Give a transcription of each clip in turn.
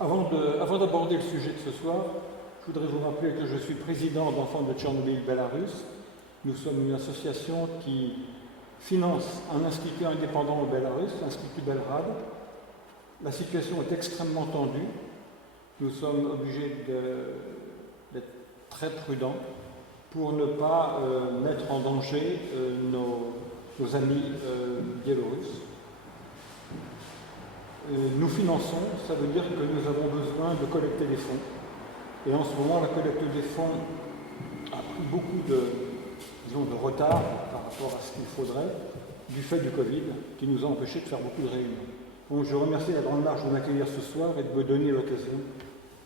Avant d'aborder le sujet de ce soir, je voudrais vous rappeler que je suis président d'Enfants de Tchernobyl-Belarus. Nous sommes une association qui finance un institut indépendant au Bélarus, l'Institut Belgrade. La situation est extrêmement tendue. Nous sommes obligés d'être très prudents pour ne pas mettre en danger nos amis biélorusses. Nous finançons, ça veut dire que nous avons besoin de collecter des fonds. Et en ce moment, la collecte des fonds a pris beaucoup de retard par rapport à ce qu'il faudrait, du fait du Covid, qui nous a empêchés de faire beaucoup de réunions. Donc je remercie la Grande Marche de m'accueillir ce soir et de me donner l'occasion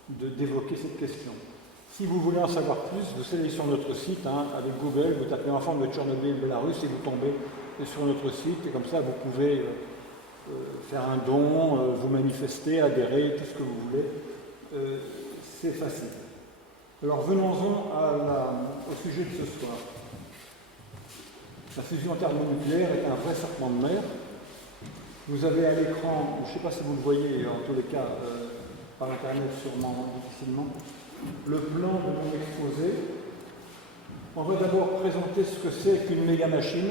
d'évoquer cette question. Si vous voulez en savoir plus, vous allez sur notre site, avec Google, vous tapez Enfants de Tchernobyl, Bélarus, et vous tombez sur notre site, et comme ça vous pouvez faire un don, vous manifester, adhérer, tout ce que vous voulez. C'est facile. Alors venons-en au sujet de ce soir. La fusion thermonucléaire est un vrai serpent de mer. Vous avez à l'écran, je ne sais pas si vous le voyez, en tous les cas, par Internet sûrement difficilement, le plan de mon exposé. On va d'abord présenter ce que c'est qu'une méga-machine,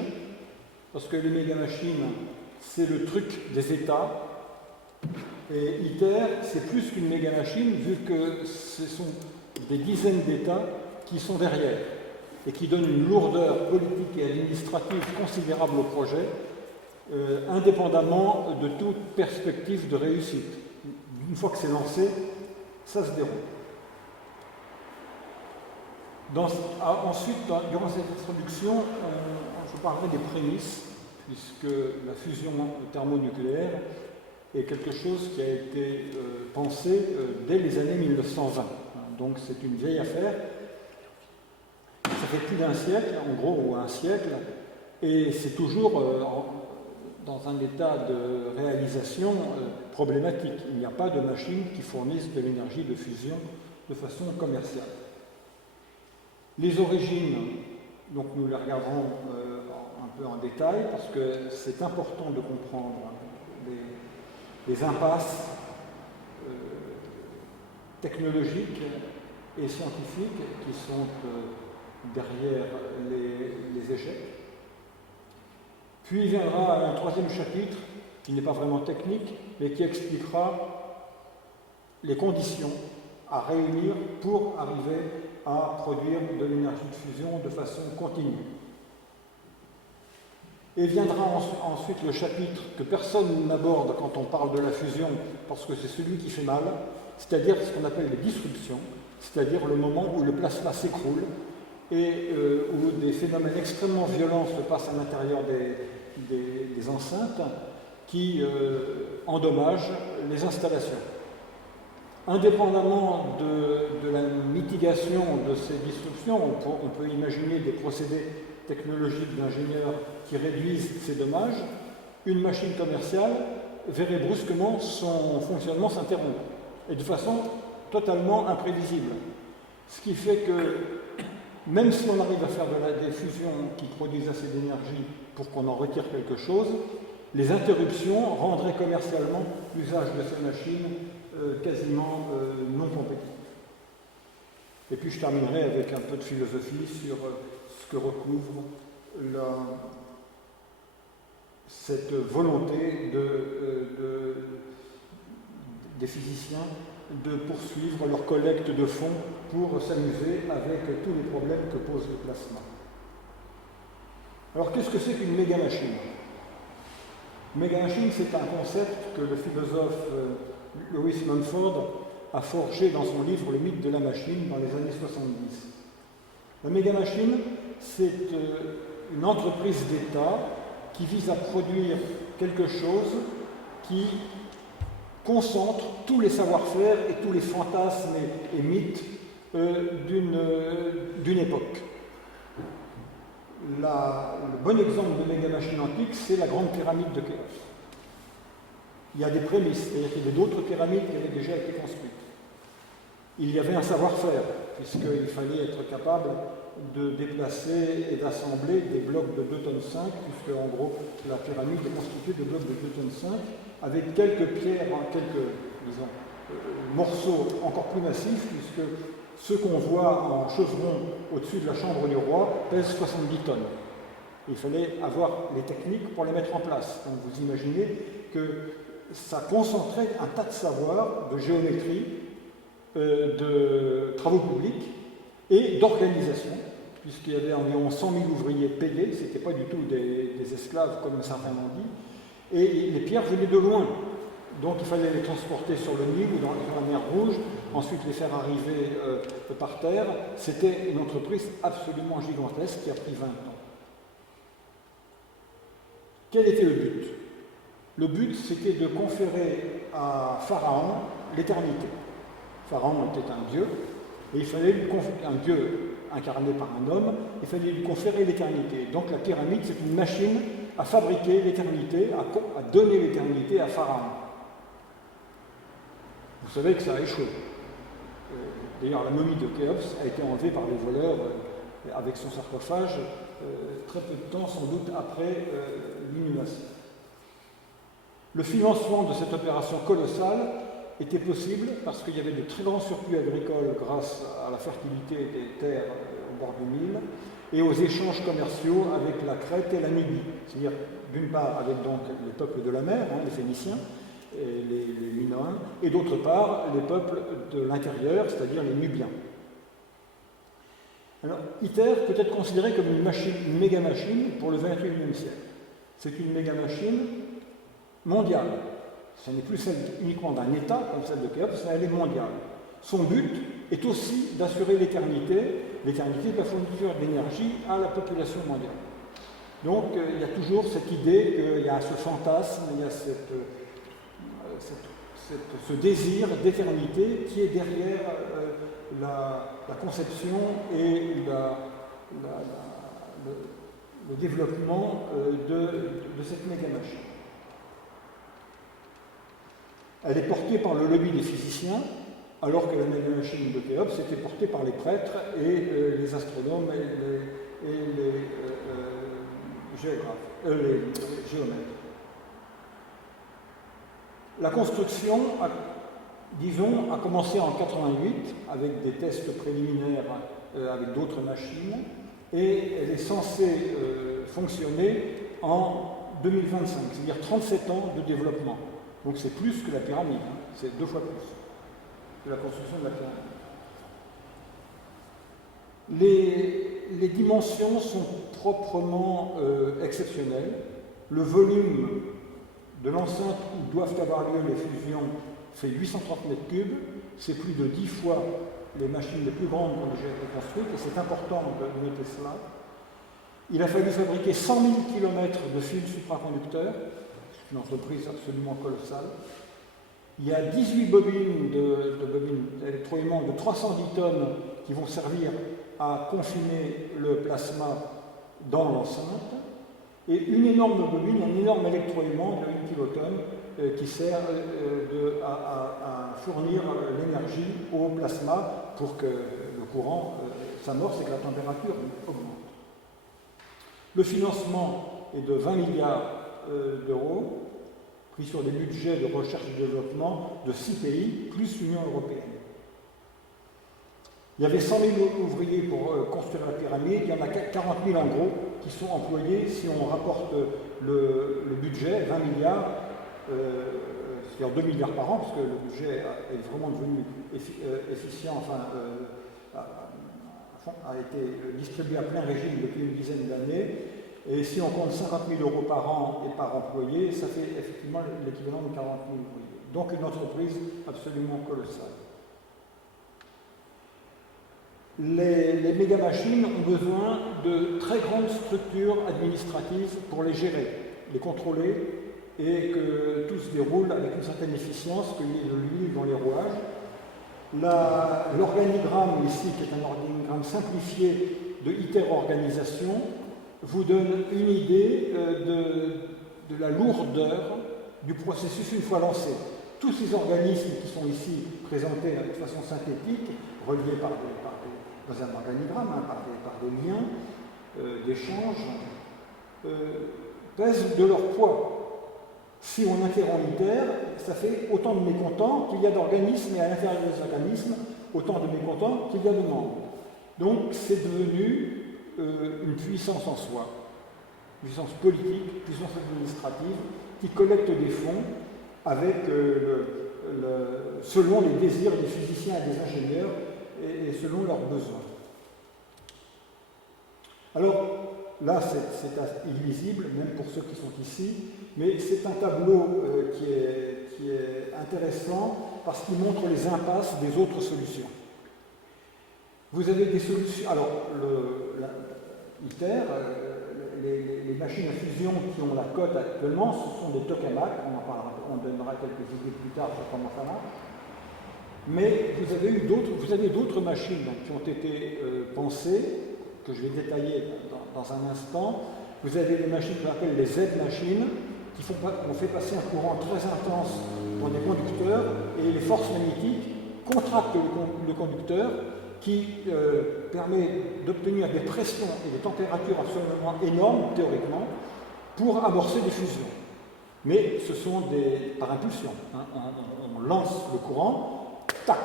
parce que les méga-machines, c'est le truc des États. Et ITER, c'est plus qu'une méga-machine, vu que ce sont des dizaines d'États qui sont derrière et qui donnent une lourdeur politique et administrative considérable au projet, indépendamment de toute perspective de réussite. Une fois que c'est lancé, ça se déroule. Ensuite, durant cette introduction, je parlerai des prémices, puisque la fusion thermonucléaire est quelque chose qui a été pensé dès les années 1920. Donc c'est une vieille affaire. Ça fait plus d'un siècle, en gros, ou un siècle, et c'est toujours dans un état de réalisation problématique. Il n'y a pas de machines qui fournissent de l'énergie de fusion de façon commerciale. Les origines, donc nous les regarderons un peu en détail, parce que c'est important de comprendre les impasses technologiques et scientifiques qui sont derrière les échecs. Puis viendra un troisième chapitre, qui n'est pas vraiment technique, mais qui expliquera les conditions à réunir pour arriver à produire de l'énergie de fusion de façon continue. Et viendra ensuite le chapitre que personne n'aborde quand on parle de la fusion, parce que c'est celui qui fait mal, c'est-à-dire ce qu'on appelle les disruptions, c'est-à-dire le moment où le plasma s'écroule et où des phénomènes extrêmement violents se passent à l'intérieur des enceintes qui endommagent les installations. Indépendamment de la mitigation de ces disruptions, on peut imaginer des procédés technologiques d'ingénieurs qui réduisent ces dommages. Une machine commerciale verrait brusquement son fonctionnement s'interrompre, et de façon totalement imprévisible. Ce qui fait que, même si on arrive à faire des fusions qui produisent assez d'énergie pour qu'on en retire quelque chose, les interruptions rendraient commercialement l'usage de ces machines quasiment non compétitif. Et puis je terminerai avec un peu de philosophie sur ce que recouvre cette volonté des physiciens de poursuivre leur collecte de fonds pour s'amuser avec tous les problèmes que pose le plasma. Alors qu'est-ce que c'est qu'une méga-machine ? Méga-machine, c'est un concept que le philosophe Lewis Mumford a forgé dans son livre Le mythe de la machine dans les années 70. La méga-machine, c'est une entreprise d'État qui vise à produire quelque chose qui concentre tous les savoir-faire et tous les fantasmes et mythes d'une époque. Le bon exemple de méga-machine antique, c'est la grande pyramide de Khéops. Il y a des prémices, c'est-à-dire qu'il y avait d'autres pyramides qui avaient déjà été construites. Il y avait un savoir-faire, puisqu'il fallait être capable de déplacer et d'assembler des blocs de 2,5 tonnes, puisque en gros la pyramide est constituée de blocs de 2,5 tonnes, avec quelques pierres, quelques morceaux encore plus massifs, puisque ceux qu'on voit en chevron au-dessus de la chambre du roi pèsent 70 tonnes. Il fallait avoir les techniques pour les mettre en place. Donc vous imaginez que ça concentrait un tas de savoirs, de géométrie, de travaux publics et d'organisation, puisqu'il y avait environ 100 000 ouvriers payés, ce n'était pas du tout des esclaves comme certains l'ont dit, et les pierres venaient de loin. Donc il fallait les transporter sur le Nil ou dans la mer Rouge, ensuite les faire arriver par terre. C'était une entreprise absolument gigantesque qui a pris 20 ans. Quel était le but? Le but, c'était de conférer à Pharaon l'éternité. Pharaon était un dieu, et il fallait lui conférer, un dieu incarné par un homme, il fallait lui conférer l'éternité. Donc la pyramide, c'est une machine à fabriquer l'éternité, à donner l'éternité à Pharaon. Vous savez que ça a échoué. D'ailleurs, la momie de Khéops a été enlevée par les voleurs avec son sarcophage très peu de temps, sans doute, après l'inhumation. Le financement de cette opération colossale était possible parce qu'il y avait de très grands surplus agricoles grâce à la fertilité des terres au bord du Nil et aux échanges commerciaux avec la Crète et la Nubie. C'est-à-dire, d'une part, avec donc les peuples de la mer, les Phéniciens, et les Minoens, et d'autre part, les peuples de l'intérieur, c'est-à-dire les Nubiens. Alors, ITER peut être considérée comme une méga-machine pour le XXIe siècle. C'est une méga-machine mondiale. Ce n'est plus celle uniquement d'un État, comme celle de Khéops, elle est mondiale. Son but est aussi d'assurer l'éternité de la fourniture d'énergie à la population mondiale. Donc, il y a toujours cette idée qu'il y a ce fantasme, il y a ce désir d'éternité qui est derrière la conception et le développement de cette méga-machine. Elle est portée par le lobby des physiciens, alors que la méga-machine de Khéops était portée par les prêtres et les astronomes et les géomètres. La construction, a commencé en 88 avec des tests préliminaires avec d'autres machines et elle est censée fonctionner en 2025, c'est-à-dire 37 ans de développement. Donc c'est plus que la pyramide, c'est 2 fois plus que la construction de la pyramide. Les dimensions sont proprement exceptionnelles. Le volume de l'enceinte où doivent avoir lieu les fusions fait 830 mètres cubes, c'est plus de 10 fois les machines les plus grandes qui ont déjà été construites, et c'est important de noter cela. Il a fallu fabriquer 100 000 km de fils supraconducteurs, une entreprise absolument colossale. Il y a 18 bobines d'électroaimant de 310 tonnes qui vont servir à confiner le plasma dans l'enceinte, et une énorme bobine, un énorme électroaimant de 1 kilotonne qui sert à fournir l'énergie au plasma pour que le courant s'amorce et que la température augmente. Le financement est de 20 milliards d'euros, pris sur des budgets de recherche et de développement de 6 pays, plus l'Union européenne. Il y avait 100 000 ouvriers pour construire la pyramide, il y en a 40 000 en gros qui sont employés. Si on rapporte le budget, 20 milliards, c'est-à-dire 2 milliards par an, parce que le budget est vraiment devenu efficient, a été distribué à plein régime depuis une dizaine d'années. Et si on compte 50 000 euros par an et par employé, ça fait effectivement l'équivalent de 40 000 ouvriers. Donc une entreprise absolument colossale. Les méga-machines ont besoin de très grandes structures administratives pour les gérer, les contrôler et que tout se déroule avec une certaine efficience, qu'il y ait de l'huile dans les rouages. L'organigramme ici, qui est un organigramme simplifié de ITER organisation, vous donne une idée de la lourdeur du processus une fois lancé. Tous ces organismes qui sont ici présentés de façon synthétique, reliés dans un organigramme, par des liens d'échange, pèsent de leur poids. Si on interrompt l'ITER, ça fait autant de mécontents qu'il y a d'organismes, et à l'intérieur des organismes, autant de mécontents qu'il y a de membres. Donc c'est devenu une puissance en soi, une puissance politique, une puissance administrative, qui collecte des fonds avec, selon les désirs des physiciens et des ingénieurs et selon leurs besoins. Alors là, c'est illisible, même pour ceux qui sont ici, mais c'est un tableau qui est intéressant parce qu'il montre les impasses des autres solutions. Vous avez des solutions. Alors, l'ITER, les machines à fusion qui ont la cote actuellement, ce sont des tokamaks, on donnera quelques idées plus tard sur comment ça marche. Mais vous avez d'autres machines qui ont été pensées, que je vais détailler dans un instant. Vous avez des machines qu'on appelle les Z-machines, qui ont fait passer un courant très intense dans des conducteurs, et les forces magnétiques contractent le conducteur, qui permet d'obtenir des pressions et des températures absolument énormes, théoriquement, pour amorcer des fusions. Mais ce sont par impulsion. Hein. On lance le courant, tac,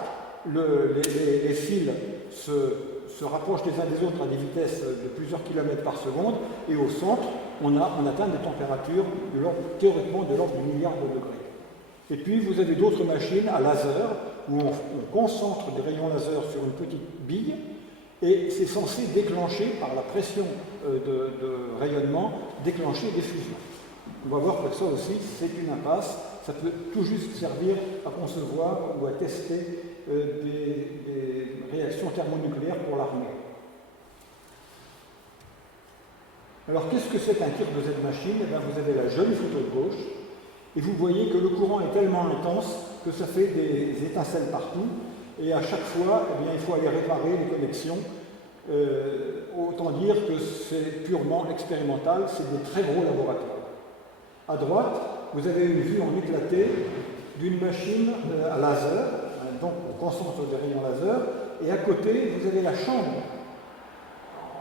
les fils se rapprochent les uns des autres à des vitesses de plusieurs kilomètres par seconde, et au centre, on atteint des températures théoriquement de l'ordre de milliards de degrés. Et puis vous avez d'autres machines à laser, où on concentre des rayons laser sur une petite bille, et c'est censé déclencher, par la pression de rayonnement, déclencher des fusions. On va voir que ça aussi, c'est une impasse. Ça peut tout juste servir à concevoir ou à tester des réactions thermonucléaires pour l'armée. Alors, qu'est-ce que c'est qu'un tir de cette machine? Eh bien, vous avez la jolie photo de gauche, et vous voyez que le courant est tellement intense que ça fait des étincelles partout, et à chaque fois, eh bien, il faut aller réparer les connexions. Autant dire que c'est purement expérimental, c'est des très gros laboratoires. À droite, vous avez une vue en éclaté d'une machine à laser, donc on concentre des rayons laser, et à côté, vous avez la chambre.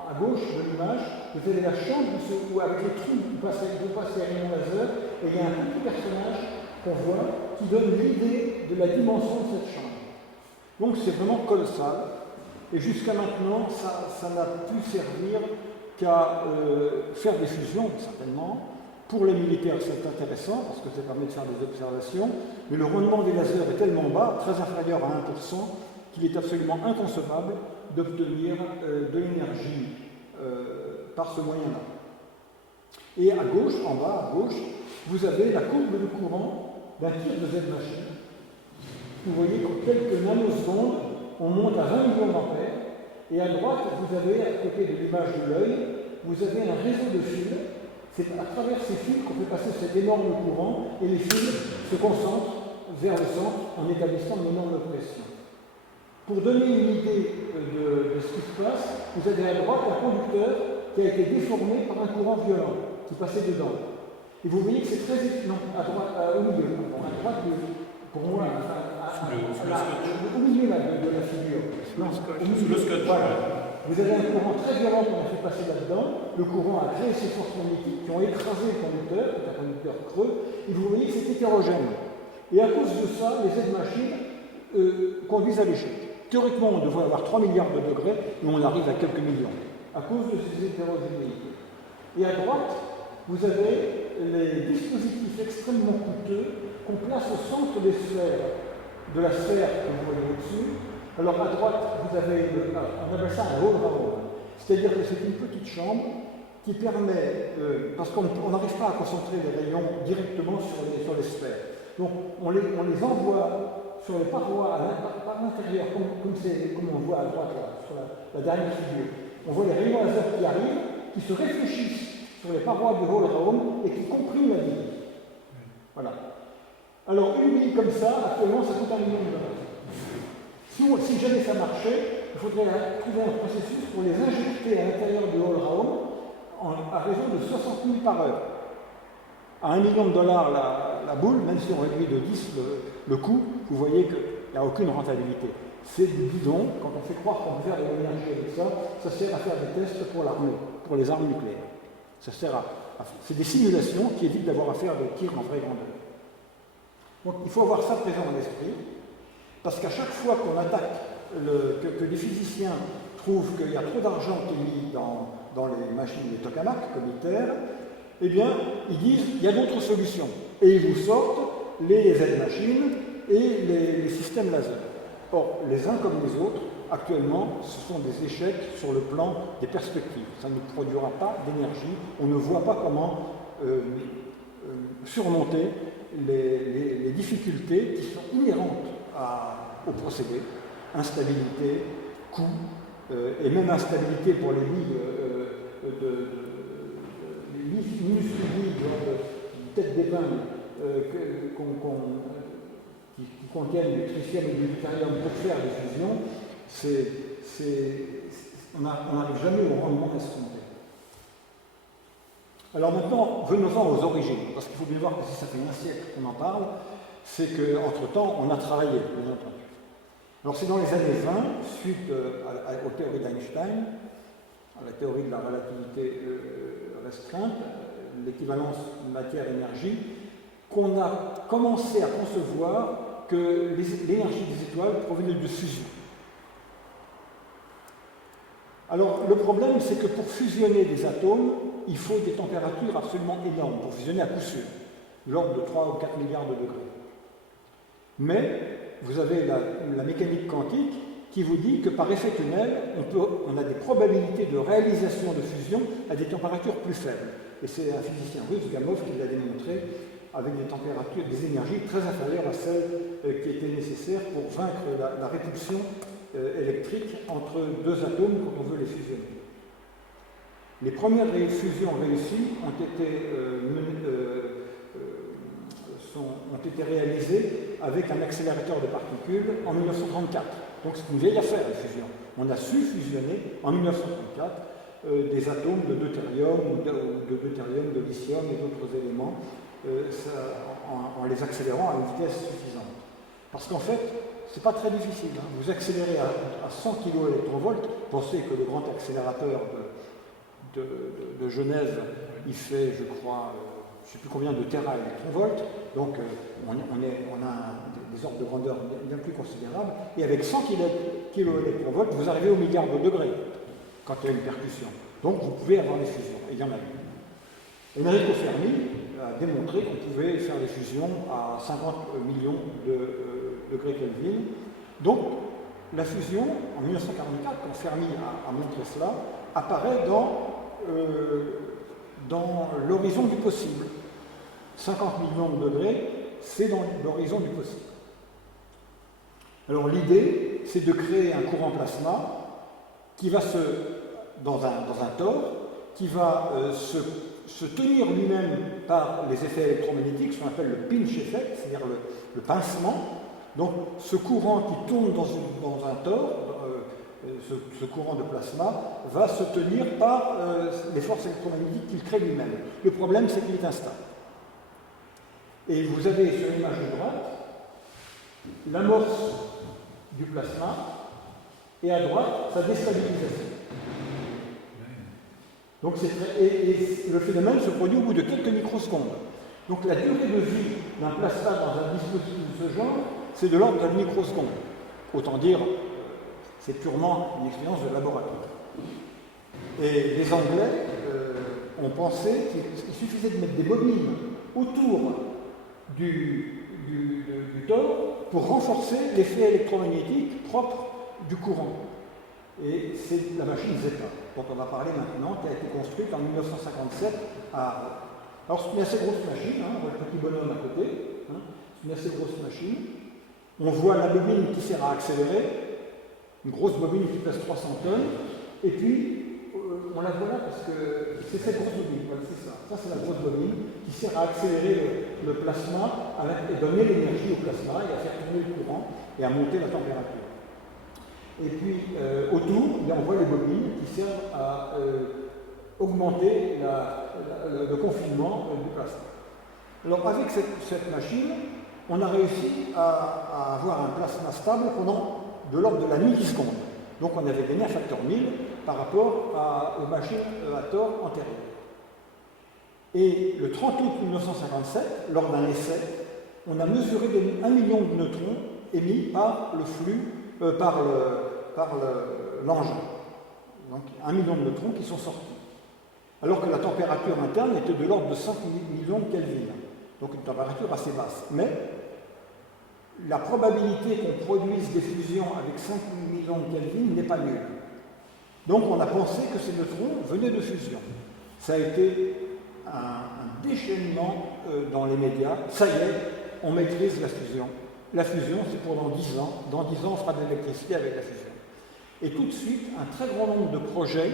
À gauche de l'image, vous avez la chambre où, avec les trous où passent les rayons laser, et il y a un petit personnage qu'on voit qui donne l'idée de la dimension de cette chambre. Donc c'est vraiment colossal, et jusqu'à maintenant, ça n'a pu servir qu'à faire des fusions, certainement. Pour les militaires, c'est intéressant, parce que ça permet de faire des observations, mais le rendement des lasers est tellement bas, très inférieur à 1%, qu'il est absolument inconcevable d'obtenir de l'énergie par ce moyen-là. Et à gauche, en bas, à gauche, vous avez la courbe de courant d'un tir de Z-machine. Vous voyez qu'en quelques nanosecondes, on monte à 20 millions d'ampères, et à droite, vous avez, à côté de l'image de l'œil, vous avez un réseau de fils. C'est à travers ces fils qu'on fait passer cet énorme courant, et les fils se concentrent vers le centre en établissant une énorme pression. Pour donner une idée de ce qui se passe, vous avez à droite un conducteur qui a été déformé par un courant violent qui passait dedans. Et vous voyez que c'est très... Non, à droite, au milieu, à droite, pour moi, au milieu là, de la figure. Sous le scotch. Voilà. Vous avez un courant très violent qu'on a fait passer là-dedans. Le courant a créé ces forces magnétiques qui ont écrasé le conducteur, qui est un conducteur creux, et vous voyez que c'est hétérogène. Et à cause de ça, les Z-machines conduisent à l'échec. Théoriquement, on devrait avoir 3 milliards de degrés, mais on arrive à quelques millions, à cause de ces hétérogénéités. Et à droite, vous avez les dispositifs extrêmement coûteux qu'on place au centre des sphères, de la sphère que vous voyez au-dessus. Alors à droite, vous avez, on appelle ça un hall-round, c'est-à-dire que c'est une petite chambre qui permet, parce qu'on n'arrive pas à concentrer les rayons directement sur les sphères. Donc on les envoie sur les parois par l'intérieur, comme on voit à droite là, sur la dernière figure. On voit les rayons laser qui arrivent, qui se réfléchissent sur les parois du hall-round et qui compriment la bille. Voilà. Alors une bille comme ça, actuellement, ça coûte $1 million. Si jamais ça marchait, il faudrait trouver un processus pour les injecter à l'intérieur du hall-round à raison de 60 000 par heure. À $1 million la boule, même si on réduit de 10 le coût, vous voyez qu'il n'y a aucune rentabilité. C'est du bidon. Quand on fait croire qu'on peut faire de l'énergie avec ça, ça sert à faire des tests pour l'armée, pour les armes nucléaires. Ça sert c'est des simulations qui évitent d'avoir à faire des tirs en vraie grandeur. Donc il faut avoir ça présent à l'esprit, parce qu'à chaque fois qu'on attaque, que les physiciens trouvent qu'il y a trop d'argent qui est mis dans les machines, les tokamaks, comme ITER, eh bien, ils disent il y a d'autres solutions. Et ils vous sortent les Z-machines et les systèmes laser. Or, les uns comme les autres, actuellement, ce sont des échecs sur le plan des perspectives. Ça ne produira pas d'énergie. On ne voit pas comment surmonter les difficultés qui sont inhérentes au procédé. Instabilité, coût, et même instabilité pour les billes minuscules de tête d'épingle qui contiennent du tritium et du deutérium pour faire des fusions, on n'arrive jamais au rendement escompté. Alors maintenant, venons-en aux origines, parce qu'il faut bien voir que si ça fait un siècle qu'on en parle, c'est qu'entre-temps, on a travaillé, bien entendu. Alors c'est dans les années 20, suite aux théories d'Einstein, à la théorie de la relativité restreinte, l'équivalence matière-énergie, qu'on a commencé à concevoir que l'énergie des étoiles provenait de fusion. Alors le problème, c'est que pour fusionner des atomes, il faut des températures absolument énormes, pour fusionner à coup sûr, de l'ordre de 3 ou 4 milliards de degrés. Mais vous avez la mécanique quantique qui vous dit que par effet tunnel, on a des probabilités de réalisation de fusion à des températures plus faibles. Et c'est un physicien russe, Gamov, qui l'a démontré avec des températures, des énergies très inférieures à celles qui étaient nécessaires pour vaincre la répulsion électrique entre deux atomes quand on veut les fusionner. Les premières fusions réussies ont été réalisées avec un accélérateur de particules en 1934. Donc c'est une vieille affaire, la fusion. On a su fusionner en 1934 des atomes de deutérium, de lithium et d'autres éléments en les accélérant à une vitesse suffisante. Parce qu'en fait, c'est pas très difficile. Hein. Vous accélérez à 100 kV, pensez que le grand accélérateur de Genève, il fait, je crois, je ne sais plus combien de téraélectronvolts, donc on a des ordres de grandeur bien plus considérables, et avec 100 kV, vous arrivez au milliard de degrés quand il y a une percussion. Donc vous pouvez avoir des fusions, et il y en a eu. Enrico Fermi a démontré qu'on pouvait faire des fusions à 50 millions de degrés Kelvin. Donc la fusion, en 1944, quand Fermi a montré cela, apparaît dans l'horizon du possible. 50 millions de degrés, c'est dans l'horizon du possible. Alors l'idée, c'est de créer un courant plasma qui va dans un tore, qui va se tenir lui-même par les effets électromagnétiques, ce qu'on appelle le pinch effect, c'est-à-dire le pincement. Donc ce courant qui tourne dans un tore, ce courant de plasma, va se tenir par les forces électromagnétiques qu'il crée lui-même. Le problème, c'est qu'il est instable. Et vous avez sur l'image de droite l'amorce du plasma et à droite sa déstabilisation. Donc le phénomène se produit au bout de quelques microsecondes. Donc la durée de vie d'un plasma dans un dispositif de ce genre, c'est de l'ordre d'un microseconde. Autant dire, c'est purement une expérience de laboratoire. Et les Anglais ont pensé qu'il suffisait de mettre des bobines autour du tore pour renforcer l'effet électromagnétique propre du courant. Et c'est la machine Zeta, dont on va parler maintenant, qui a été construite en 1957 à Harvard. Alors c'est une assez grosse machine, on voit le petit bonhomme à côté, c'est une assez grosse machine. On voit la bobine qui sert à accélérer, une grosse bobine qui pèse 300 tonnes, et puis on la voit là parce que c'est cette grosse bobine, voilà, c'est ça. Ça c'est la grosse bobine qui sert à accélérer le plasma et donner l'énergie au plasma et à faire tourner le courant et à monter la température. Et puis autour, on voit les bobines qui servent à augmenter le confinement du plasma. Alors avec cette machine, on a réussi à avoir un plasma stable pendant de l'ordre de la milliseconde. Donc on avait gagné un facteur 1000 par rapport aux machines à tore antérieures. Et le 30 août 1957, lors d'un essai, on a mesuré 1 million de neutrons émis par le flux, par l'engin. Donc 1 million de neutrons qui sont sortis. Alors que la température interne était de l'ordre de 5 millions de Kelvin. Donc une température assez basse. Mais la probabilité qu'on produise des fusions avec 5 millions de Kelvin n'est pas nulle. Donc on a pensé que ces neutrons venaient de fusion. Ça a été un déchaînement dans les médias. Ça y est, on maîtrise la fusion. La fusion, c'est pour dans 10 ans. Dans 10 ans, on fera de l'électricité avec la fusion. Et tout de suite, un très grand nombre de projets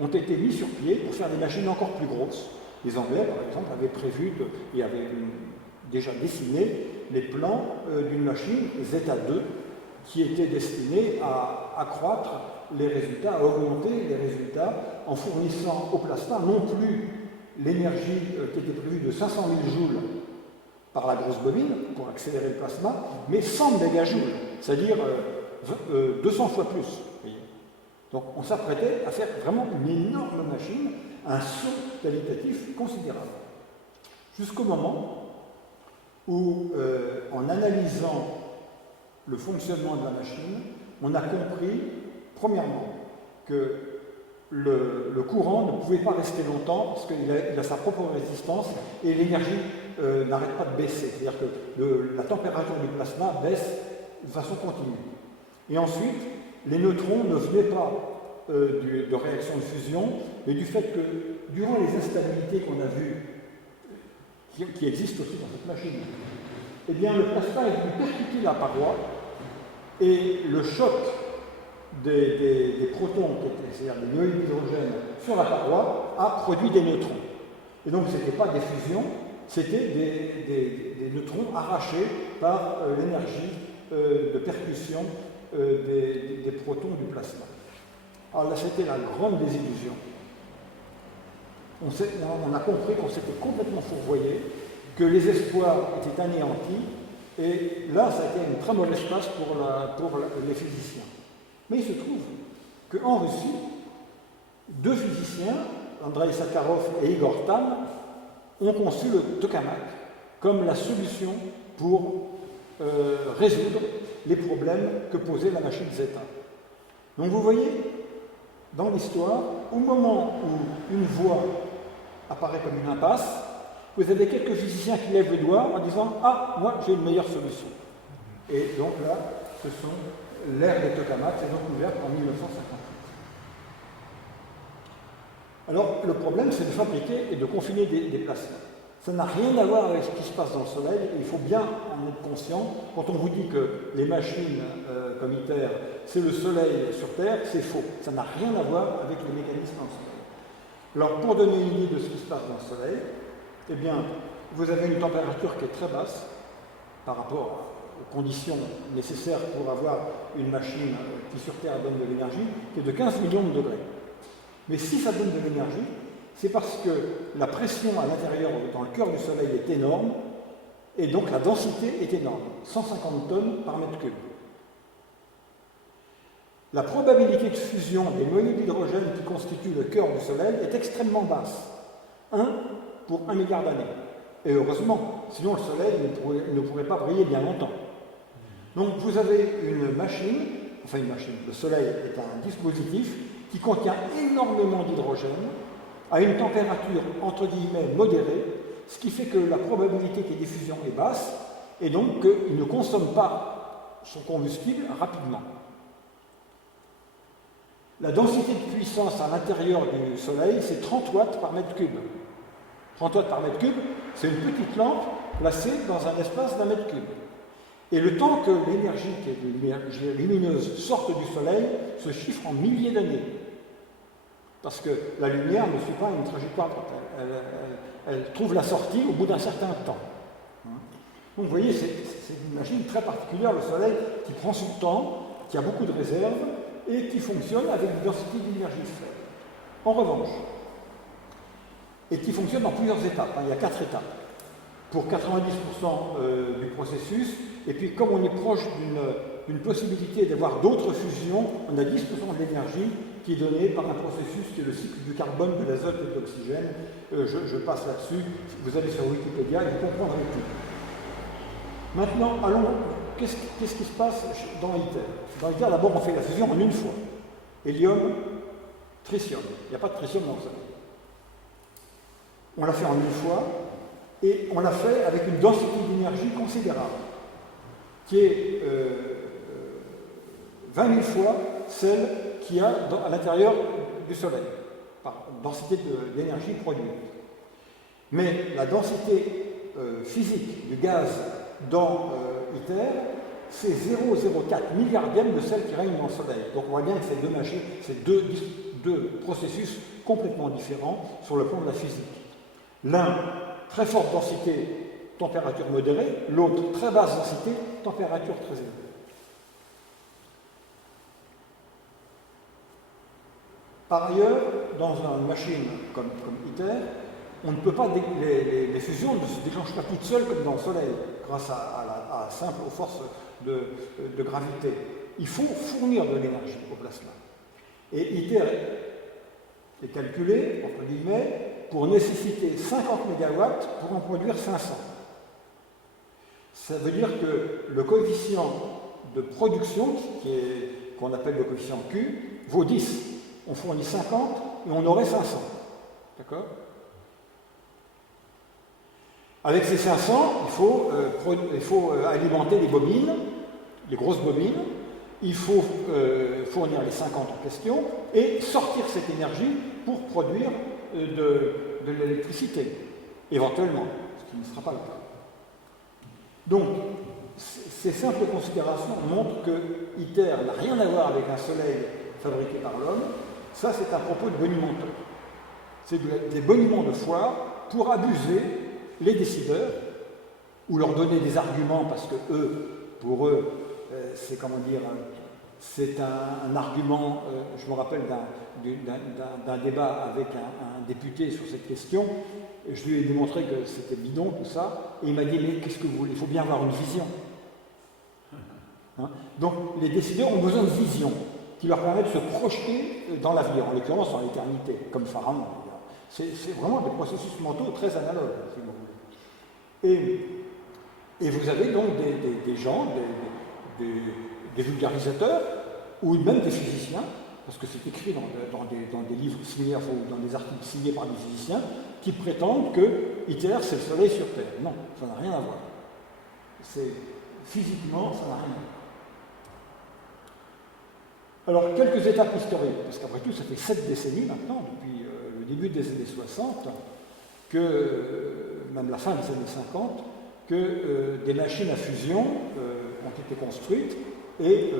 ont été mis sur pied pour faire des machines encore plus grosses. Les Anglais, par exemple, avaient prévu et avaient déjà dessiné les plans d'une machine Zeta-2 qui était destinée à accroître les résultats, à augmenter les résultats en fournissant au plasma non plus l'énergie qui était prévue de 500 000 joules par la grosse bobine pour accélérer le plasma, mais 100 mégajoules, c'est-à-dire 200 fois plus. Donc on s'apprêtait à faire vraiment une énorme machine, un saut qualitatif considérable. Jusqu'au moment où, en analysant le fonctionnement de la machine, on a compris, premièrement, que le courant ne pouvait pas rester longtemps parce qu'il a sa propre résistance et l'énergie n'arrête pas de baisser. C'est-à-dire que la température du plasma baisse de façon continue. Et ensuite, les neutrons ne venaient pas de réaction de fusion, mais du fait que durant les instabilités qu'on a vues, qui existent aussi dans cette machine, eh bien le plasma est venu percuter la paroi et le choc des protons, c'est-à-dire des ions d'hydrogène sur la paroi, a produit des neutrons. Et donc ce n'était pas des fusions, c'était des neutrons arrachés par l'énergie de percussion des protons du plasma. Alors là, c'était la grande désillusion. On a compris qu'on s'était complètement fourvoyé, que les espoirs étaient anéantis, et là, ça a été une très mauvaise passe pour les physiciens. Mais il se trouve qu'en Russie, 2 physiciens, Andrei Sakharov et Igor Tamm, ont conçu le tokamak comme la solution pour résoudre les problèmes que posait la machine Zeta. Donc vous voyez, dans l'histoire, au moment où une voie apparaît comme une impasse, vous avez quelques physiciens qui lèvent le doigt en disant « Ah, moi, j'ai une meilleure solution ». Et donc là, ce sont l'ère des tokamaks, c'est donc ouverte en 1958. Alors, le problème, c'est de fabriquer et de confiner des plasmas. Ça n'a rien à voir avec ce qui se passe dans le Soleil, et il faut bien en être conscient. Quand on vous dit que les machines comme ITER, c'est le Soleil sur Terre, c'est faux. Ça n'a rien à voir avec les mécanismes dans le Soleil. Alors, pour donner une idée de ce qui se passe dans le Soleil, eh bien, vous avez une température qui est très basse par rapport aux conditions nécessaires pour avoir une machine qui sur Terre donne de l'énergie, qui est de 15 millions de degrés. Mais si ça donne de l'énergie, c'est parce que la pression à l'intérieur, dans le cœur du Soleil, est énorme, et donc la densité est énorme, 150 tonnes par mètre cube. La probabilité de fusion des noyaux d'hydrogène qui constituent le cœur du Soleil est extrêmement basse, 1 pour 1 milliard d'années. Et heureusement, sinon le Soleil ne pourrait pas briller bien longtemps. Donc vous avez une machine, le Soleil est un dispositif qui contient énormément d'hydrogène, à une température entre guillemets modérée, ce qui fait que la probabilité qu'il y ait des fusions est basse, et donc qu'il ne consomme pas son combustible rapidement. La densité de puissance à l'intérieur du Soleil, c'est 30 watts par mètre cube. 30 watts par mètre cube, c'est une petite lampe placée dans un espace d'1 mètre cube. Et le temps que l'énergie, qui est une énergie lumineuse, sorte du Soleil, se chiffre en milliers d'années. Parce que la lumière ne suit pas une trajectoire droite. Elle trouve la sortie au bout d'un certain temps. Donc vous voyez, c'est une machine très particulière, le Soleil, qui prend son temps, qui a beaucoup de réserves, et qui fonctionne avec une densité d'énergie faible. En revanche, et qui fonctionne dans plusieurs étapes, il y a 4 étapes, pour 90% du processus, et puis comme on est proche d'une possibilité d'avoir d'autres fusions, on a 10% de l'énergie qui est donné par un processus qui est le cycle du carbone, de l'azote et de l'oxygène. Je passe là-dessus, vous allez sur Wikipédia et vous comprendrez tout. Maintenant, allons, qu'est-ce qui se passe dans ITER? Dans ITER, d'abord, on fait la fusion en une fois. Hélium, tritium. Il n'y a pas de tritium dans le Soleil. On l'a fait en une fois, et on l'a fait avec une densité d'énergie considérable, qui est 20 000 fois celle qu'il y a à l'intérieur du Soleil, par densité d'énergie produite. Mais la densité physique du gaz dans ITER, c'est 0,04 milliardième de celle qui règne dans le Soleil. Donc on voit bien que ces deux machines, c'est deux processus complètement différents sur le plan de la physique. L'un, très forte densité, température modérée, l'autre, très basse densité, température très élevée. Par ailleurs, dans une machine comme ITER, on ne peut pas, les fusions ne se déclenchent pas toutes seules comme dans le Soleil, grâce aux forces de gravité. Il faut fournir de l'énergie au plasma. Et ITER est calculé, entre guillemets, pour nécessiter 50 MW pour en produire 500. Ça veut dire que le coefficient de production, qu'on appelle le coefficient Q, vaut 10. On fournit 50 et on aurait 500. D'accord? Avec ces 500, il faut alimenter les bobines, les grosses bobines, il faut fournir les 50 en question et sortir cette énergie pour produire de l'électricité, éventuellement, ce qui ne sera pas le cas. Donc, ces simples considérations montrent que ITER n'a rien à voir avec un soleil fabriqué par l'homme. Ça, c'est un propos de bonimenteurs. C'est des boniments de foi pour abuser les décideurs ou leur donner des arguments parce que pour eux, c'est comment dire, c'est un argument. Je me rappelle d'un débat avec un député sur cette question. Je lui ai démontré que c'était bidon tout ça, et il m'a dit mais qu'est-ce que vous voulez? Il faut bien avoir une vision. Hein? Donc les décideurs ont besoin de vision qui leur permet de se projeter dans l'avenir, en l'occurrence dans l'éternité, comme Pharaon. C'est vraiment des processus mentaux très analogues, si vous voulez. Et vous avez donc des gens, des vulgarisateurs, ou même des physiciens, parce que c'est écrit dans des livres signés, ou dans des articles signés par des physiciens, qui prétendent que ITER, c'est le Soleil sur Terre. Non, ça n'a rien à voir. Physiquement, ça n'a rien à voir. Alors, quelques étapes historiques, parce qu'après tout, ça fait 7 décennies maintenant, depuis le début des années 60, même la fin des années 50, que des machines à fusion ont été construites et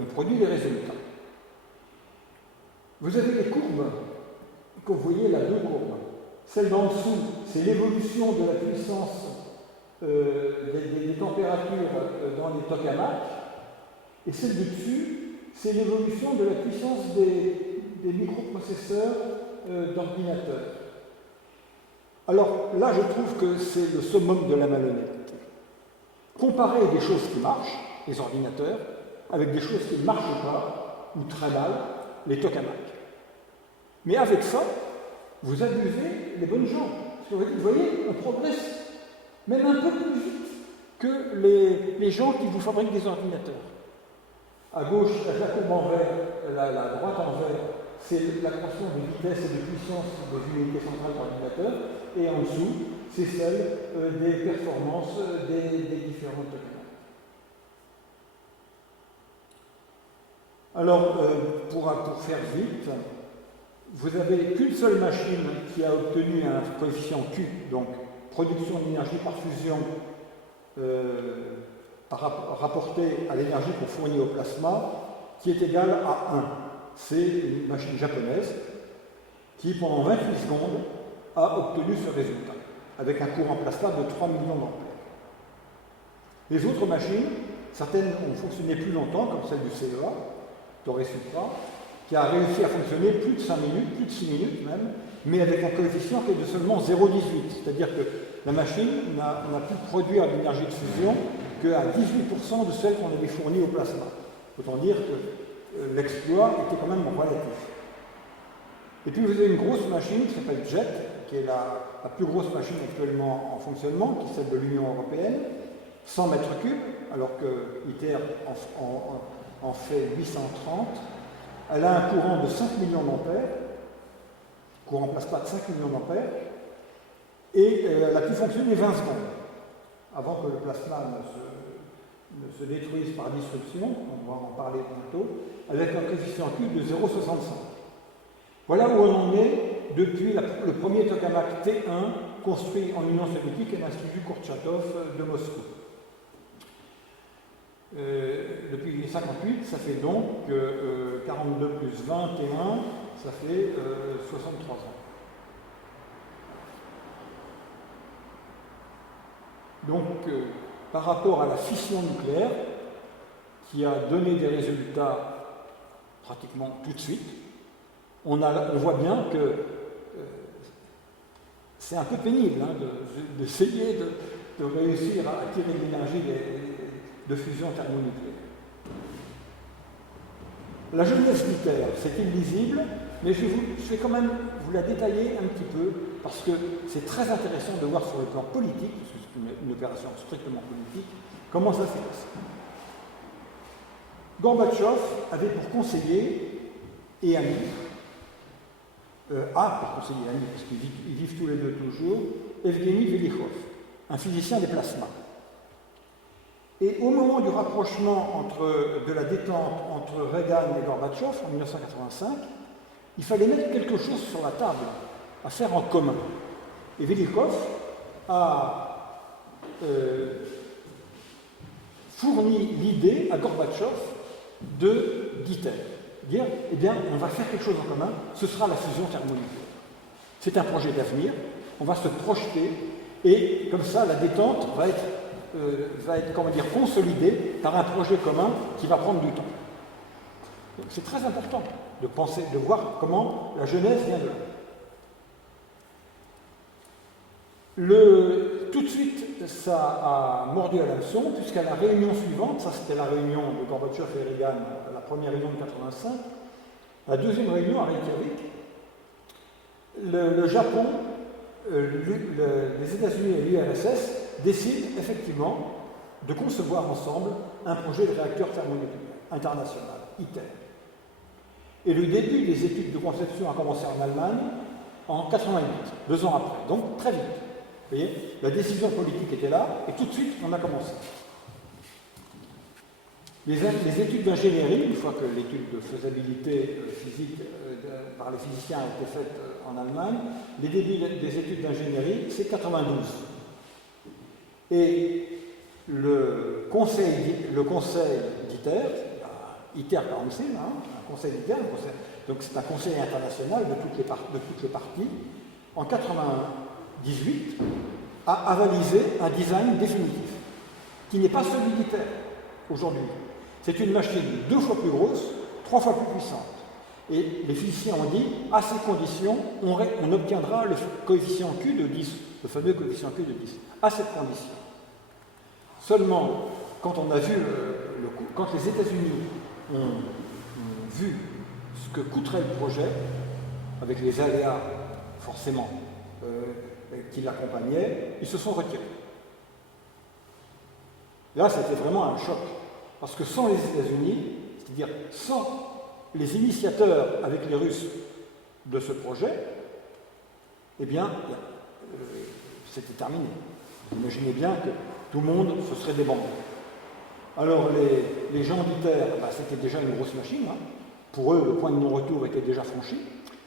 ont produit des résultats. Vous avez les courbes, que vous voyez là, deux courbes. Celle d'en dessous, c'est l'évolution de la puissance des températures dans les tokamaks, et celle du dessus, c'est l'évolution de la puissance des microprocesseurs d'ordinateurs. Alors là, je trouve que c'est le summum de la malhonnêteté. Comparer des choses qui marchent, les ordinateurs, avec des choses qui ne marchent pas, ou très mal, les tokamaks. Mais avec ça, vous abusez les bonnes gens. Parce que vous voyez, on progresse même un peu plus vite que les gens qui vous fabriquent des ordinateurs. À gauche, la courbe en vert, la droite en vert, c'est la croissance de vitesse et de puissance des unités centrales d'ordinateurs, et en dessous, c'est celle des performances des différentes tokamaks. Alors, pour faire vite, vous n'avez qu'une seule machine qui a obtenu un coefficient Q, donc production d'énergie par fusion rapporté à l'énergie qu'on fournit au plasma, qui est égal à 1. C'est une machine japonaise qui, pendant 28 secondes, a obtenu ce résultat, avec un courant plasma de 3 millions d'ampères. Les autres machines, certaines ont fonctionné plus longtemps, comme celle du CEA, Torre Supra, qui a réussi à fonctionner plus de 5 minutes, plus de 6 minutes même, mais avec un coefficient qui est de seulement 0,18. C'est-à-dire que la machine n'a pu produire l'énergie de fusion qu'à 18% de celle qu'on avait fournie au plasma. Autant dire que l'exploit était quand même relatif. Et puis vous avez une grosse machine qui s'appelle JET, qui est la plus grosse machine actuellement en fonctionnement, qui est celle de l'Union européenne, 100 mètres cubes, alors que ITER en fait 830. Elle a un courant de 5 millions d'ampères, courant plasma de 5 millions d'ampères, et elle a pu fonctionner 20 secondes, avant que le plasma ne se détruise par disruption, on va en parler bientôt, avec un coefficient Q de 0,65. Voilà où on en est depuis le premier tokamak T1 construit en Union soviétique à l'Institut Kurchatov de Moscou. Depuis 1958, ça fait donc 42 plus 20 T1, ça fait 63 ans. Donc, par rapport à la fission nucléaire, qui a donné des résultats pratiquement tout de suite, on voit bien que c'est un peu pénible hein, d'essayer de réussir à tirer de l'énergie de fusion thermonucléaire. La jeunesse d'ITER, c'est illisible, mais je vais quand même vous la détailler un petit peu, parce que c'est très intéressant de voir sur le plan politique, parce que c'est une opération strictement politique, comment ça s'est passé. Gorbatchev avait pour conseiller et ami, pour conseiller et ami, parce qu'ils vivent tous les deux toujours, Evgeny Velikhov, un physicien des plasmas. Et au moment du rapprochement de la détente entre Reagan et Gorbatchev en 1985, il fallait mettre quelque chose sur la table à faire en commun. Et Velikhov a fourni l'idée à Gorbatchev d'ITER. Dire, eh bien, on va faire quelque chose en commun, ce sera la fusion thermonucléaire. C'est un projet d'avenir, on va se projeter, et comme ça, la détente va être comment dire, consolidée par un projet commun qui va prendre du temps. C'est très important de penser, de voir comment la jeunesse vient de là. Tout de suite, ça a mordu à l'hameçon, puisqu'à la réunion suivante, ça c'était la réunion de Gorbatchev et Reagan, la première réunion de 1985, la deuxième réunion à Reykjavik, le Japon, les États-Unis et l'URSS décident effectivement de concevoir ensemble un projet de réacteur thermonucléaire international, ITER. Et le début des études de conception a commencé en Allemagne en 88, 2 ans après, donc très vite. Vous voyez, la décision politique était là, et tout de suite, on a commencé. Les études d'ingénierie, une fois que l'étude de faisabilité physique par les physiciens a été faite en Allemagne, les débuts des études d'ingénierie, c'est 92. Et le conseil d'ITER, ITER par MC, un conseil d'ITER, donc c'est un conseil international de toutes les parties, en 98, a avalisé un design définitif, qui n'est pas celui d'ITER aujourd'hui. C'est une machine 2 fois plus grosse, 3 fois plus puissante. Et les physiciens ont dit, à ces conditions, on obtiendra le coefficient Q de 10, le fameux coefficient Q de 10, à cette condition. Seulement, quand on a vu, quand les États-Unis ont vu ce que coûterait le projet, avec les aléas forcément qui l'accompagnaient, ils se sont retirés. Là, c'était vraiment un choc, parce que sans les États-Unis, c'est-à-dire sans les initiateurs avec les Russes de ce projet, eh bien, c'était terminé. Vous imaginez bien que tout le monde se serait débandé. Alors, les gens d'ITER, c'était déjà une grosse machine. Hein. Pour eux, le point de non-retour était déjà franchi.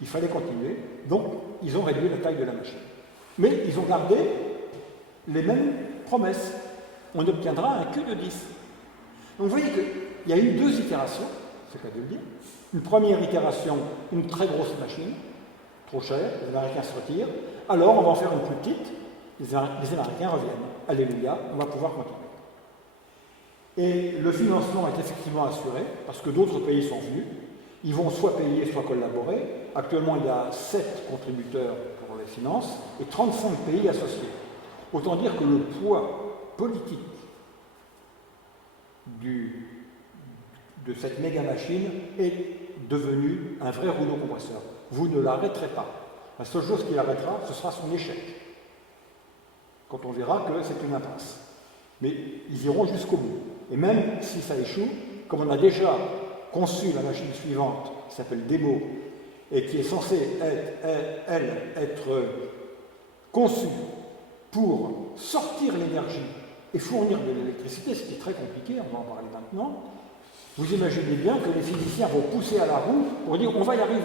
Il fallait continuer. Donc, ils ont réduit la taille de la machine. Mais ils ont gardé les mêmes promesses. On obtiendra un Q de 10. Donc, vous voyez qu'il y a eu 2 itérations, c'est le cas de le dire. Une première itération, une très grosse machine, trop chère, les Américains se retirent. Alors, on va en faire une plus petite. Les Américains reviennent. Alléluia, on va pouvoir continuer. Et le financement est effectivement assuré, parce que d'autres pays sont venus. Ils vont soit payer, soit collaborer. Actuellement, il y a 7 contributeurs pour les finances et 35 pays associés. Autant dire que le poids politique de cette méga machine est devenu un vrai rouleau compresseur. Vous ne l'arrêterez pas. La seule chose qui l'arrêtera, ce sera son échec. Quand on verra que c'est une impasse. Mais ils iront jusqu'au bout. Et même si ça échoue, comme on a déjà conçu la machine suivante, qui s'appelle Demo, et qui est censée être conçue pour sortir l'énergie et fournir de l'électricité, ce qui est très compliqué, on va en parler maintenant, vous imaginez bien que les physiciens vont pousser à la roue pour dire on va y arriver.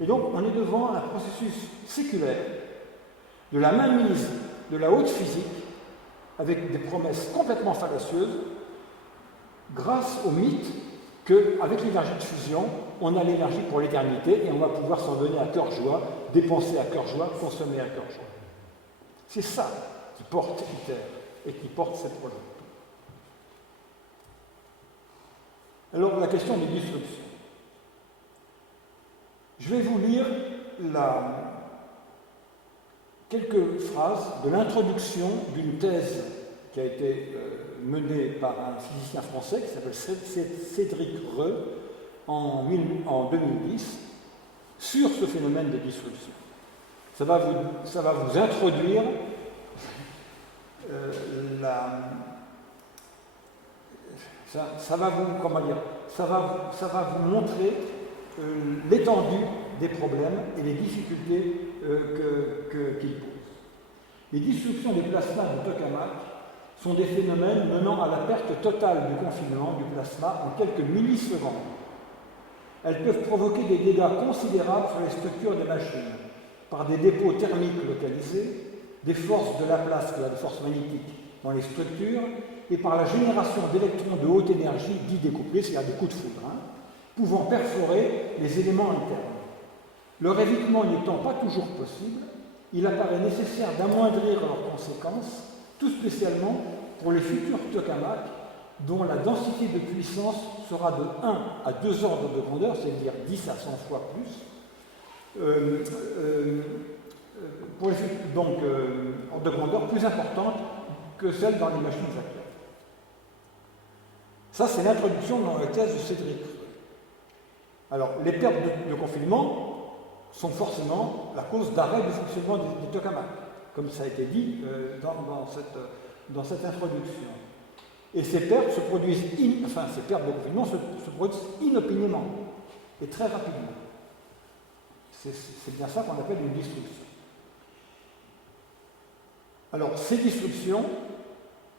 Et donc on est devant un processus séculaire de la mainmise de la haute physique avec des promesses complètement fallacieuses grâce au mythe qu'avec l'énergie de fusion, on a l'énergie pour l'éternité et on va pouvoir s'en donner à cœur joie, dépenser à cœur joie, consommer à cœur joie. C'est ça qui porte ITER et qui porte ces projets. Alors, la question des disruptions. Je vais vous lire quelques phrases de l'introduction d'une thèse qui a été menée par un physicien français qui s'appelle Cédric Reux en 2010 sur ce phénomène de disruption. Ça va vous introduire ça va vous montrer l'étendue des problèmes et les difficultés qu'ils posent. Les disruptions des plasmas du tokamak sont des phénomènes menant à la perte totale du confinement du plasma en quelques millisecondes. Elles peuvent provoquer des dégâts considérables sur les structures des machines, par des dépôts thermiques localisés, des forces de Laplace, qui a des forces magnétiques dans les structures, et par la génération d'électrons de haute énergie dits découplés, c'est-à-dire des coups de foudre, pouvant perforer les éléments internes. Leur évitement n'étant pas toujours possible, il apparaît nécessaire d'amoindrir leurs conséquences, tout spécialement pour les futurs tokamaks dont la densité de puissance sera de 1 à 2 ordres de grandeur, c'est-à-dire 10 à 100 fois plus, ordre de grandeur plus importante que celle dans les machines actuelles. Ça, c'est l'introduction dans la thèse de Cédric. Alors, les pertes de confinement sont forcément la cause d'arrêt du fonctionnement des tokamaks, comme ça a été dit dans cette introduction. Et ces pertes se produisent, ces pertes de confinement se produisent inopinément et très rapidement. C'est bien ça qu'on appelle une disruption. Alors, ces disruptions,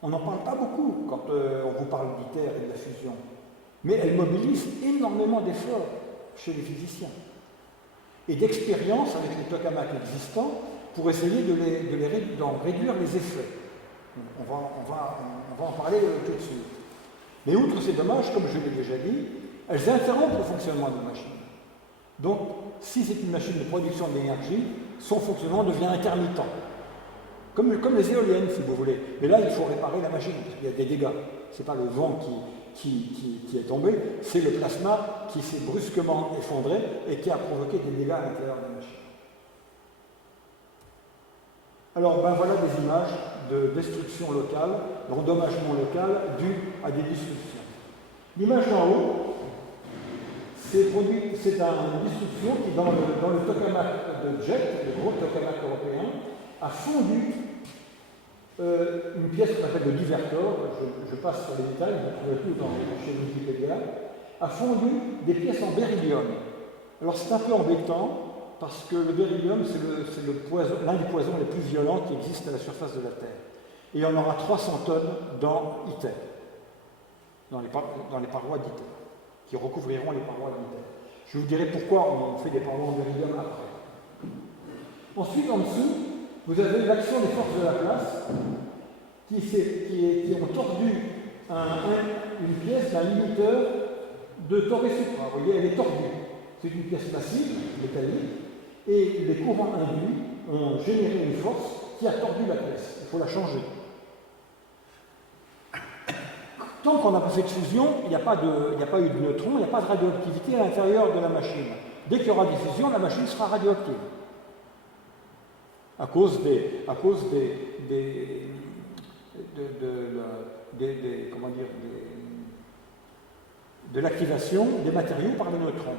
on n'en parle pas beaucoup quand on vous parle d'ITER et de la fusion, mais elles mobilisent énormément d'efforts chez les physiciens et d'expérience avec les tokamaks existants pour essayer d'en réduire les effets. On va en parler tout de suite. Mais outre ces dommages, comme je l'ai déjà dit, elles interrompent le fonctionnement de la machine. Donc, si c'est une machine de production d'énergie, son fonctionnement devient intermittent. Comme les éoliennes, si vous voulez. Mais là, il faut réparer la machine, parce qu'il y a des dégâts. Ce n'est pas le vent qui est tombé, c'est le plasma qui s'est brusquement effondré et qui a provoqué des dégâts à l'intérieur de la machine. Alors, voilà des images de destruction locale, d'endommagement local dû à des disruptions. L'image d'en haut, c'est une destruction qui, dans le tokamak de Jet, le gros tokamak européen, a fondu une pièce qu'on appelle le divertor, je passe sur les détails, vous trouvez tout chez Wikipédia, a fondu des pièces en beryllium. Alors c'est un peu embêtant, parce que le beryllium, c'est l'un des poisons les plus violents qui existent à la surface de la Terre. Et il y en aura 300 tonnes dans ITER, dans les parois d'ITER, qui recouvriront les parois d'ITER. Je vous dirai pourquoi on fait des parois en beryllium après. Ensuite, en dessous, vous avez l'action des forces de Laplace qui ont tordu une pièce d'un limiteur de Torre supra. Vous voyez, elle est tordue. C'est une pièce passive, métallique, et les courants induits ont généré une force qui a tordu la pièce. Il faut la changer. Tant qu'on n'a pas fait de fusion, il n'y a pas eu de neutrons, il n'y a pas de radioactivité à l'intérieur de la machine. Dès qu'il y aura des fusions, la machine sera radioactive. À cause des de l'activation des matériaux par les neutrons.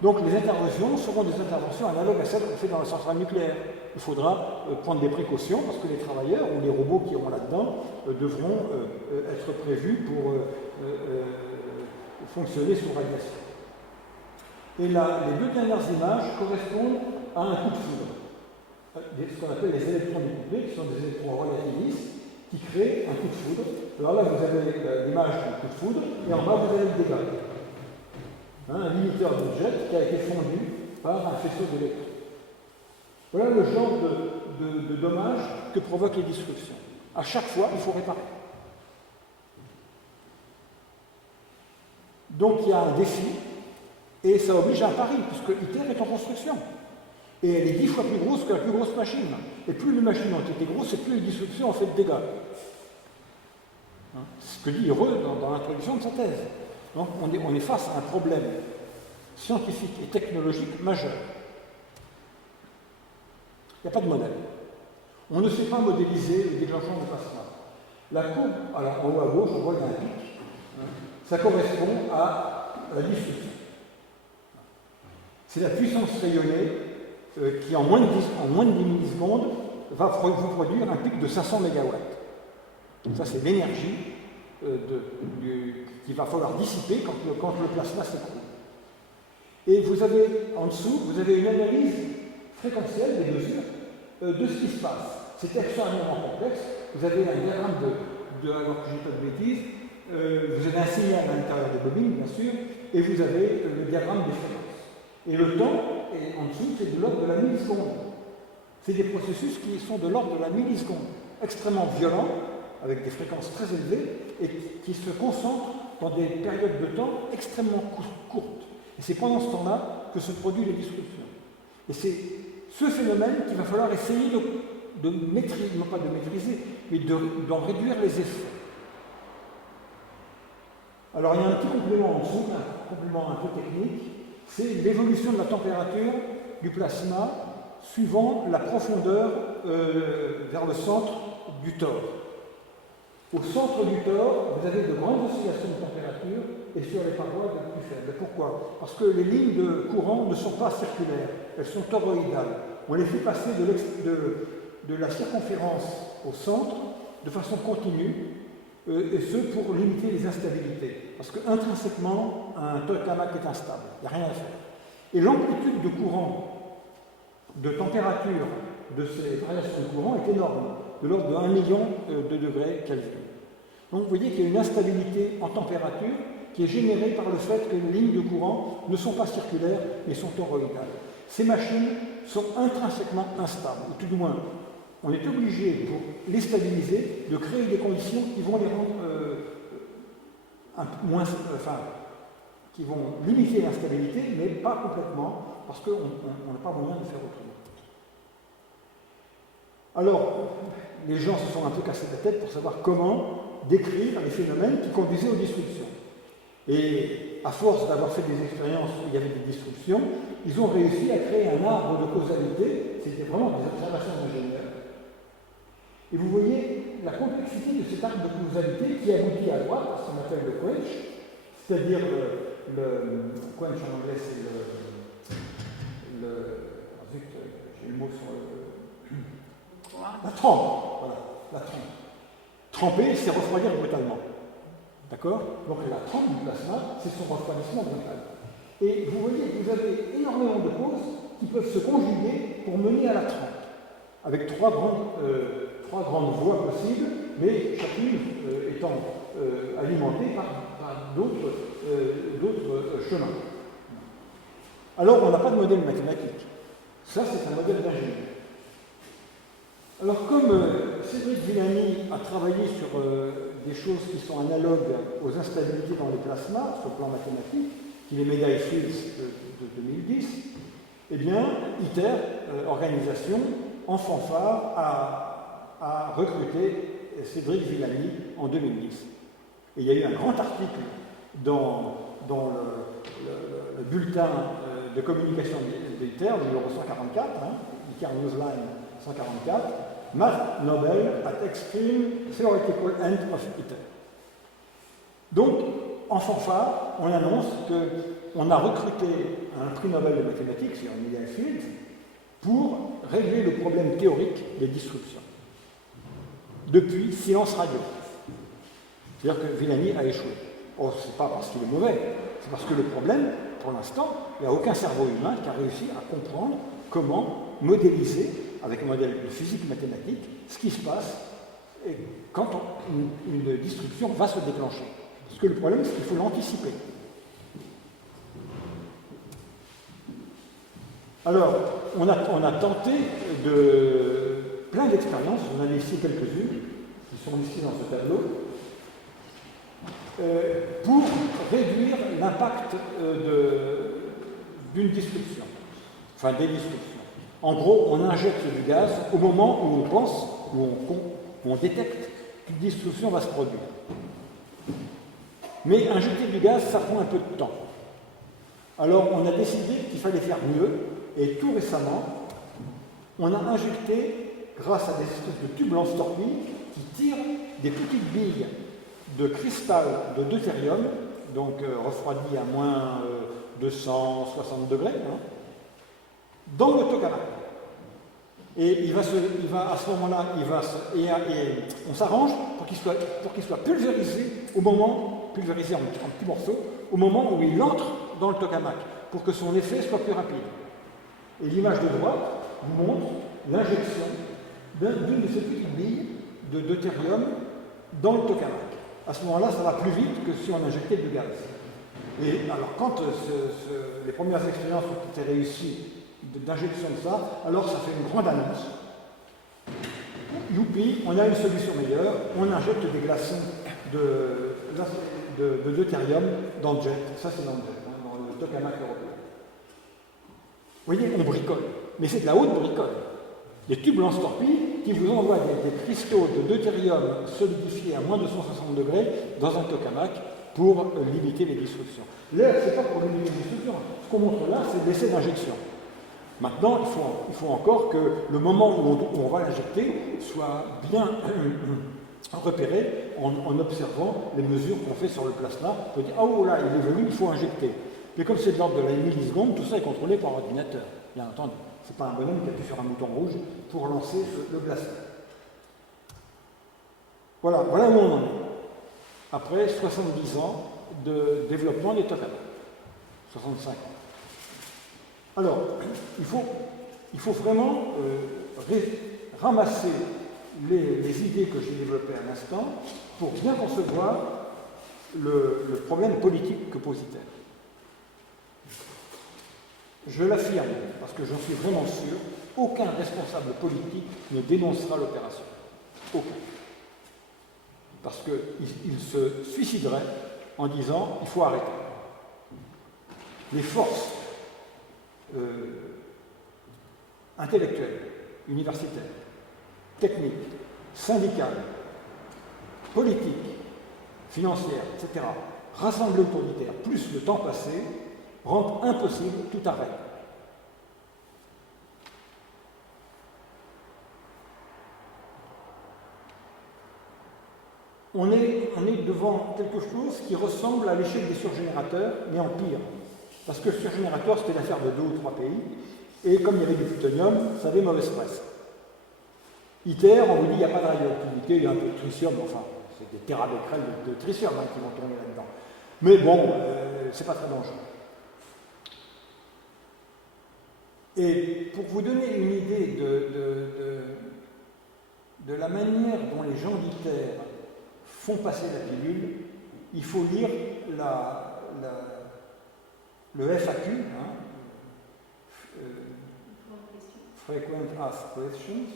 Donc les interventions seront des interventions analogues à celles qu'on fait dans la centrale nucléaire. Il faudra prendre des précautions parce que les travailleurs ou les robots qui iront là-dedans devront être prévus pour fonctionner sous radiation. Et là, les deux dernières images correspondent à un coup de foudre. Ce qu'on appelle les électrons découplés, qui sont des électrons relativistes, qui créent un coup de foudre. Alors là, vous avez l'image du coup de foudre, et en bas, vous avez le dégât. Un limiteur de jet qui a été fondu par un faisceau d'électrons. Voilà le genre de dommages que provoquent les disruptions. À chaque fois, il faut réparer. Donc il y a un défi, et ça oblige à un pari, puisque ITER est en construction. Et elle est 10 fois plus grosse que la plus grosse machine. Et plus les machines ont été grosses, et plus les disruptions ont fait de dégâts. C'est ce que dit Heureux dans l'introduction de sa thèse. Donc on est face à un problème scientifique et technologique majeur. Il n'y a pas de modèle. On ne sait pas modéliser le déclenchement du plasma. La courbe, alors en haut à gauche, on voit qu'il y a un pic. Ça correspond à la disruption. C'est la puissance rayonnée qui, en moins de 10 millisecondes, va vous produire un pic de 500 MW. Ça, c'est l'énergie qu'il va falloir dissiper quand le plasma s'écroule. Et vous avez, en dessous, vous avez une analyse fréquentielle des mesures de ce qui se passe. C'est extrêmement complexe. Vous avez un diagramme alors que je dis pas de bêtises, vous avez un signal à l'intérieur des bobines, bien sûr, et vous avez le diagramme des fréquences. Et le temps, en dessous, c'est de l'ordre de la milliseconde. C'est des processus qui sont de l'ordre de la milliseconde, extrêmement violents, avec des fréquences très élevées, et qui se concentrent dans des périodes de temps extrêmement courtes. Et c'est pendant ce temps-là que se produisent les disruptions. Et c'est ce phénomène qu'il va falloir essayer de maîtriser, non pas de maîtriser, mais d'en réduire les effets. Alors il y a un petit complément en dessous, un complément un peu technique, c'est l'évolution de la température du plasma suivant la profondeur vers le centre du tore. Au centre du tore, vous avez de grandes oscillations de température et sur les parois de plus faibles. Pourquoi? Parce que les lignes de courant ne sont pas circulaires, elles sont toroïdales. On les fait passer de la circonférence au centre de façon continue, et ce pour limiter les instabilités. Parce qu'intrinsèquement, un tokamak est instable, il n'y a rien à faire. Et l'amplitude de courant, de température de ces variations de courant est énorme, de l'ordre de 1 million de degrés Kelvin. Donc vous voyez qu'il y a une instabilité en température qui est générée par le fait que les lignes de courant ne sont pas circulaires, mais sont toroïdales. Ces machines sont intrinsèquement instables, ou tout du moins, on est obligé, pour les stabiliser, de créer des conditions qui vont les rendre qui vont limiter l'instabilité, mais pas complètement, parce qu'on n'a pas moyen de faire autrement. Alors, les gens se sont un peu cassés la tête pour savoir comment décrire les phénomènes qui conduisaient aux disruptions. Et à force d'avoir fait des expériences où il y avait des disruptions, ils ont réussi à créer un arbre de causalité, c'était vraiment des observations d'ingénieurs. Et vous voyez la complexité de cet arbre de causalité qui aboutit à droite à ce qu'on appelle le quench, c'est-à-dire le quench en anglais, c'est j'ai le mot sur la trempe, voilà, la trempe. Tremper, c'est refroidir brutalement. D'accord? Donc la trempe du plasma, c'est son refroidissement brutal. Et vous voyez, vous avez énormément de causes qui peuvent se conjuguer pour mener à la trempe, avec trois grandes voies possibles, mais chacune étant alimentée par d'autres chemins. Alors, on n'a pas de modèle mathématique. Ça, c'est un modèle d'ingénieur. Alors, comme Cédric Villani a travaillé sur des choses qui sont analogues aux instabilités dans les plasmas, sur le plan mathématique, qu'il est médaille Fields de 2010, eh bien, ITER, organisation, en fanfare, a recruté Cédric Villani en 2010. Et il y a eu un grand article dans le bulletin de communication d'ITER, le numéro 144, ITER Newsline 144, Math Nobel at Extreme Theoretical End of ITER. Donc, en fanfare, on annonce qu'on a recruté un prix Nobel de mathématiques, c'est William Fields, pour régler le problème théorique des disruptions. Depuis, silence radio. C'est-à-dire que Villani a échoué. Oh, c'est pas parce qu'il est mauvais, c'est parce que le problème, pour l'instant, il n'y a aucun cerveau humain qui a réussi à comprendre comment modéliser, avec un modèle de physique mathématique, ce qui se passe quand une disruption va se déclencher. Parce que le problème, c'est qu'il faut l'anticiper. Alors, on a tenté plein d'expériences, on en a ici quelques-unes, qui sont ici dans ce tableau, pour réduire l'impact d'une disruption, enfin des disruptions. En gros, on injecte du gaz au moment où on pense, où on détecte qu'une disruption va se produire. Mais injecter du gaz, ça prend un peu de temps. Alors, on a décidé qu'il fallait faire mieux, et tout récemment, on a injecté, grâce à des espèces de tubes lance-torpilles, qui tirent des petites billes de cristal de deutérium, donc refroidi à moins 260 degrés, hein, dans le tokamak. Et à ce moment-là, on s'arrange pour qu'il soit pulvérisé pulvérisé en petits morceaux, au moment où il entre dans le tokamak, pour que son effet soit plus rapide. Et l'image de droite vous montre l'injection d'une de ces petites billes de deutérium dans le tokamak. À ce moment-là, ça va plus vite que si on injectait du gaz. Et alors, quand les premières expériences ont été réussies d'injection de ça, alors ça fait une grande annonce. Youpi, on a une solution meilleure, on injecte des glaçons de deutérium dans le jet. Ça, c'est dans le jet, hein, dans le tokamak européen. Vous voyez, on bricole, mais c'est de la haute bricole. Des tubes lance-torpilles qui vous envoient des cristaux de deutérium solidifiés à moins de 260 degrés dans un tokamak pour limiter les disruptions. L'air, ce n'est pas pour limiter les disruptions. Ce qu'on montre là, c'est l'essai d'injection. Maintenant, il faut encore que le moment où on va l'injecter soit bien repéré en observant les mesures qu'on fait sur le plasma. On peut dire, ah oh là, il est venu, il faut injecter. Mais comme c'est de l'ordre de la milliseconde, tout ça est contrôlé par ordinateur, bien entendu. Ce n'est pas un bonhomme qui appuie sur un bouton rouge pour lancer le plasma. Voilà où on en est. Après 70 ans de développement des tokamaks. 65 ans. Alors, il faut vraiment ramasser les idées que j'ai développées à l'instant pour bien concevoir le problème politique que pose ITER. Je l'affirme, parce que j'en suis vraiment sûr, aucun responsable politique ne dénoncera l'opération. Aucun. Parce qu'il se suiciderait en disant « il faut arrêter ». Les forces intellectuelles, universitaires, techniques, syndicales, politiques, financières, etc., rassemblées autour d'ITER, plus le temps passé, rendent impossible tout arrêt. On est devant quelque chose qui ressemble à l'échec des surgénérateurs, mais en pire. Parce que le surgénérateur, c'était l'affaire de 2 ou 3 pays, et comme il y avait du plutonium, ça avait mauvaise presse. ITER, on vous dit, il n'y a pas de radioactivité, il y a un peu de tritium, enfin, c'est des térabécrels de tritium qui vont tourner là-dedans. Mais bon, c'est pas très dangereux. Et pour vous donner une idée de la manière dont les gens d'ITER font passer la pilule, il faut lire le FAQ, hein, Frequent Asked Questions,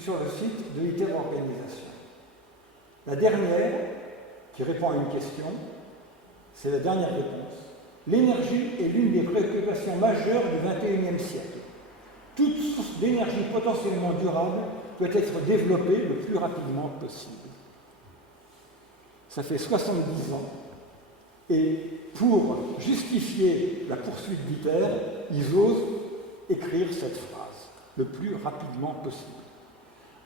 sur le site de ITER Organisation. La dernière, qui répond à une question, c'est la dernière réponse. L'énergie est l'une des préoccupations majeures du XXIe siècle. Toute source d'énergie potentiellement durable peut être développée le plus rapidement possible. Ça fait 70 ans. Et pour justifier la poursuite d'ITER, ils osent écrire cette phrase, le plus rapidement possible.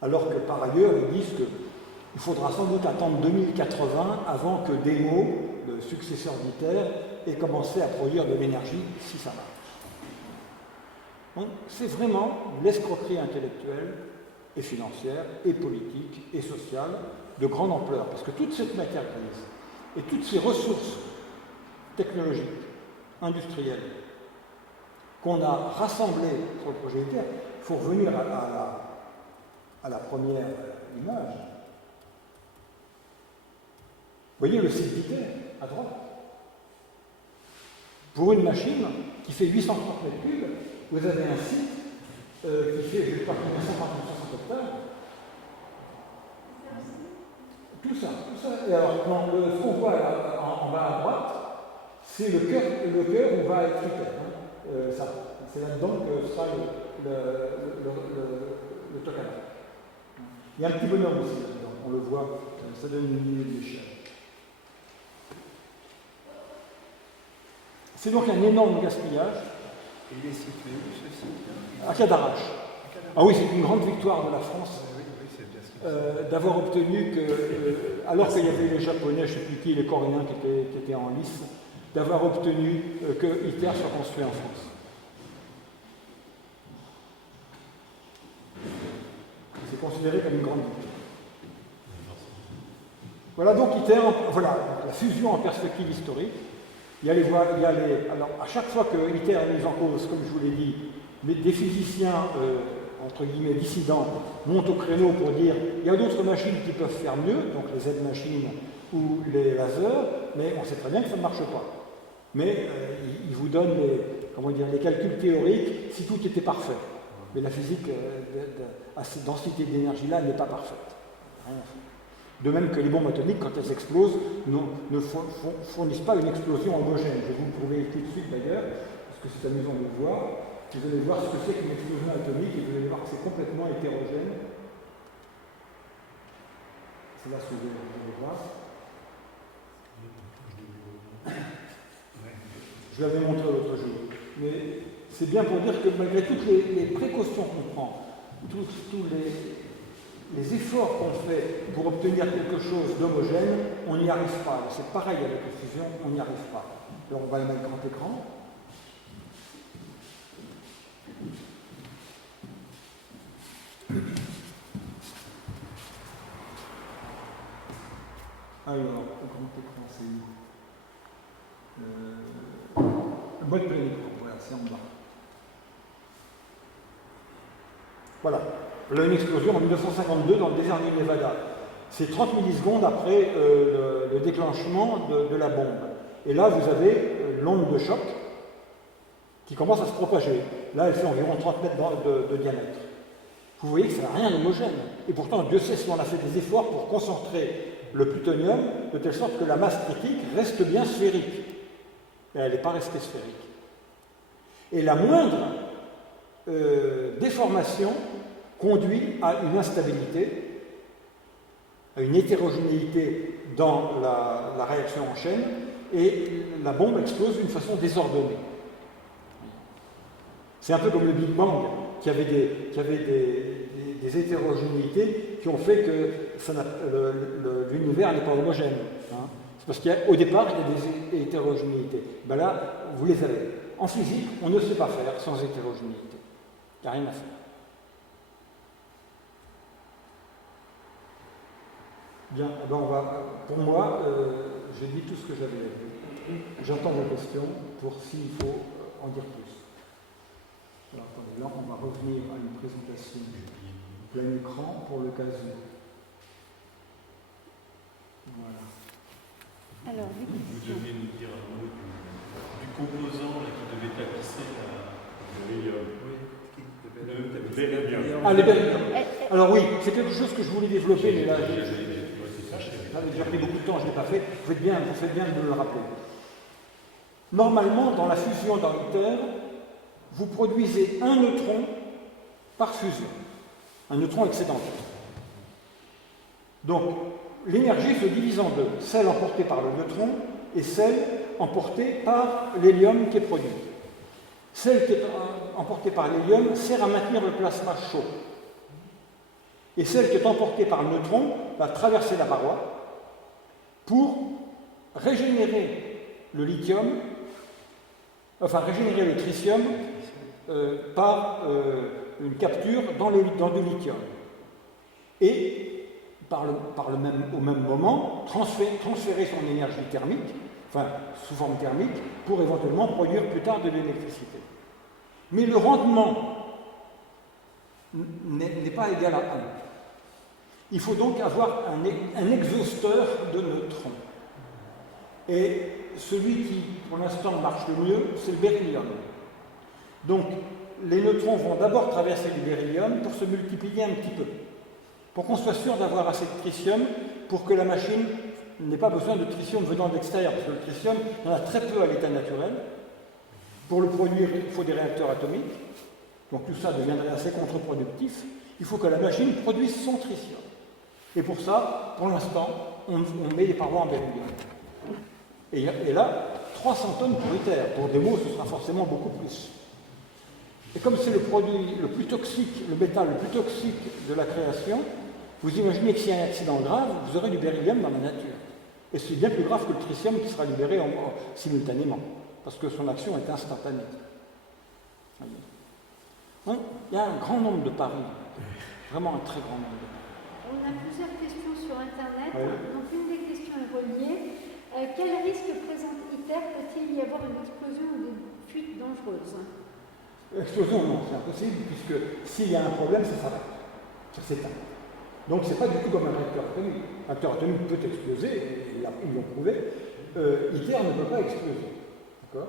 Alors que par ailleurs, ils disent que Il faudra sans doute attendre 2080 avant que Demo, le successeur d'ITER, ait commencé à produire de l'énergie, si ça marche. Donc, c'est vraiment l'escroquerie intellectuelle et financière, et politique, et sociale, de grande ampleur. Parce que toute cette matière grise, et toutes ces ressources technologiques, industrielles, qu'on a rassemblées sur le projet ITER, il faut revenir à la première image. Vous voyez le site d'ITER, à droite. Pour une machine qui fait 830 mètres cubes, vous avez un site qui fait, je ne sais pas combien, 150 hectares. Tout ça. Et alors, ce qu'on voit en bas à droite, c'est le cœur où va être ITER. C'est là-dedans que sera le Tokamak. Il y a un petit bonhomme aussi là-dedans, on le voit, ça donne une idée de l'échelle. C'est donc un énorme gaspillage. Et il est situé où ce site? À Cadarache. Ah oui, c'est une grande victoire de la France d'avoir obtenu que, alors qu'il y avait les Japonais, je ne sais plus qui, les Coréens qui étaient en lice, d'avoir obtenu que ITER soit construit en France. C'est considéré comme une grande victoire. Voilà donc ITER, voilà la fusion en perspective historique. Alors, à chaque fois que ITER est mise en cause, comme je vous l'ai dit, des physiciens, entre guillemets, dissidents, montent au créneau pour dire il y a d'autres machines qui peuvent faire mieux, donc les Z-machines ou les lasers, mais on sait très bien que ça ne marche pas. Mais ils vous donnent les calculs théoriques si tout était parfait. Mais la physique, à cette densité d'énergie-là, n'est pas parfaite. Rien à faire. De même que les bombes atomiques, quand elles explosent, ne fournissent pas une explosion homogène. Je vais vous le prouver tout de suite d'ailleurs, parce que c'est amusant de le voir. Vous allez voir ce que c'est qu'une explosion atomique et vous allez voir que c'est complètement hétérogène. C'est là ce que vous allez voir. Je l'avais montré l'autre jour. Mais c'est bien pour dire que malgré toutes les précautions qu'on prend, tous les efforts qu'on fait pour obtenir quelque chose d'homogène, on n'y arrive pas. C'est pareil avec la fusion, on n'y arrive pas. Alors on va le mettre grand écran. Alors, le grand écran, c'est où le mode plein écran, voilà, c'est en bas. Voilà. Là, une explosion en 1952 dans le désert du Nevada. C'est 30 millisecondes après le déclenchement de la bombe. Et là, vous avez l'onde de choc qui commence à se propager. Là, elle fait environ 30 mètres de diamètre. Vous voyez que ça n'a rien d'homogène. Et pourtant, Dieu sait si on a fait des efforts pour concentrer le plutonium de telle sorte que la masse critique reste bien sphérique. Et elle n'est pas restée sphérique. Et la moindre déformation conduit à une instabilité, à une hétérogénéité dans la réaction en chaîne, et la bombe explose d'une façon désordonnée. C'est un peu comme le Big Bang, qui avait des hétérogénéités qui ont fait que l'univers n'est pas homogène. Hein. C'est parce qu'au départ, il y a des hétérogénéités. Ben là, vous les avez. En physique, on ne sait pas faire sans hétérogénéité. Il n'y a rien à faire. Bien, ben pour moi, j'ai dit tout ce que j'avais à dire. J'entends vos questions pour s'il faut en dire plus. Alors, attendez, là, on va revenir à une présentation plein écran pour le cas où. Voilà. Alors, vous deviez nous dire un mot du composant là, qui devait tapisser le beryllium. Ah, les beryllium. Alors oui, c'est quelque chose que je voulais développer, mais là, j'avais déjà pris beaucoup de temps, je ne l'ai pas fait. Vous faites bien de me le rappeler. Normalement, dans la fusion dans l'ITER, vous produisez un neutron par fusion, un neutron excédentique. Donc, l'énergie se divise en deux, celle emportée par le neutron et celle emportée par l'hélium qui est produit. Celle qui est emportée par l'hélium sert à maintenir le plasma chaud. Et celle qui est emportée par le neutron va traverser la paroi pour régénérer le lithium, enfin régénérer le tritium par une capture dans du lithium. Et au même moment, transférer son énergie thermique, enfin sous forme thermique, pour éventuellement produire plus tard de l'électricité. Mais le rendement n'est pas égal à 1. Il faut donc avoir un exhausteur de neutrons. Et celui qui, pour l'instant, marche le mieux, c'est le beryllium. Donc, les neutrons vont d'abord traverser le beryllium pour se multiplier un petit peu, pour qu'on soit sûr d'avoir assez de tritium pour que la machine n'ait pas besoin de tritium venant de l'extérieur, parce que le tritium, il y en a très peu à l'état naturel. Pour le produire, il faut des réacteurs atomiques, donc tout ça deviendrait assez contre-productif. Il faut que la machine produise son tritium. Et pour ça, pour l'instant, on met les parois en beryllium. Et là, 300 tonnes brutaires. Pour des mots, ce sera forcément beaucoup plus. Et comme c'est le produit le plus toxique, le métal le plus toxique de la création, vous imaginez que s'il y a un accident grave, vous aurez du beryllium dans la nature. Et c'est bien plus grave que le tritium qui sera libéré simultanément, parce que son action est instantanée. Donc, il y a un grand nombre de paris, vraiment un très grand nombre de paris. On a plusieurs questions sur Internet. Oui. Donc, une des questions est reliée. Quel risque présente ITER? Peut-il y avoir une explosion ou des fuites dangereuses? Explosion, non, c'est impossible, puisque s'il y a un problème, ça s'arrête. Ça s'éteint. Donc, ce n'est pas du tout comme un réacteur atomique. Un réacteur atomique peut exploser, et ils l'ont prouvé. ITER ne peut pas exploser. D'accord?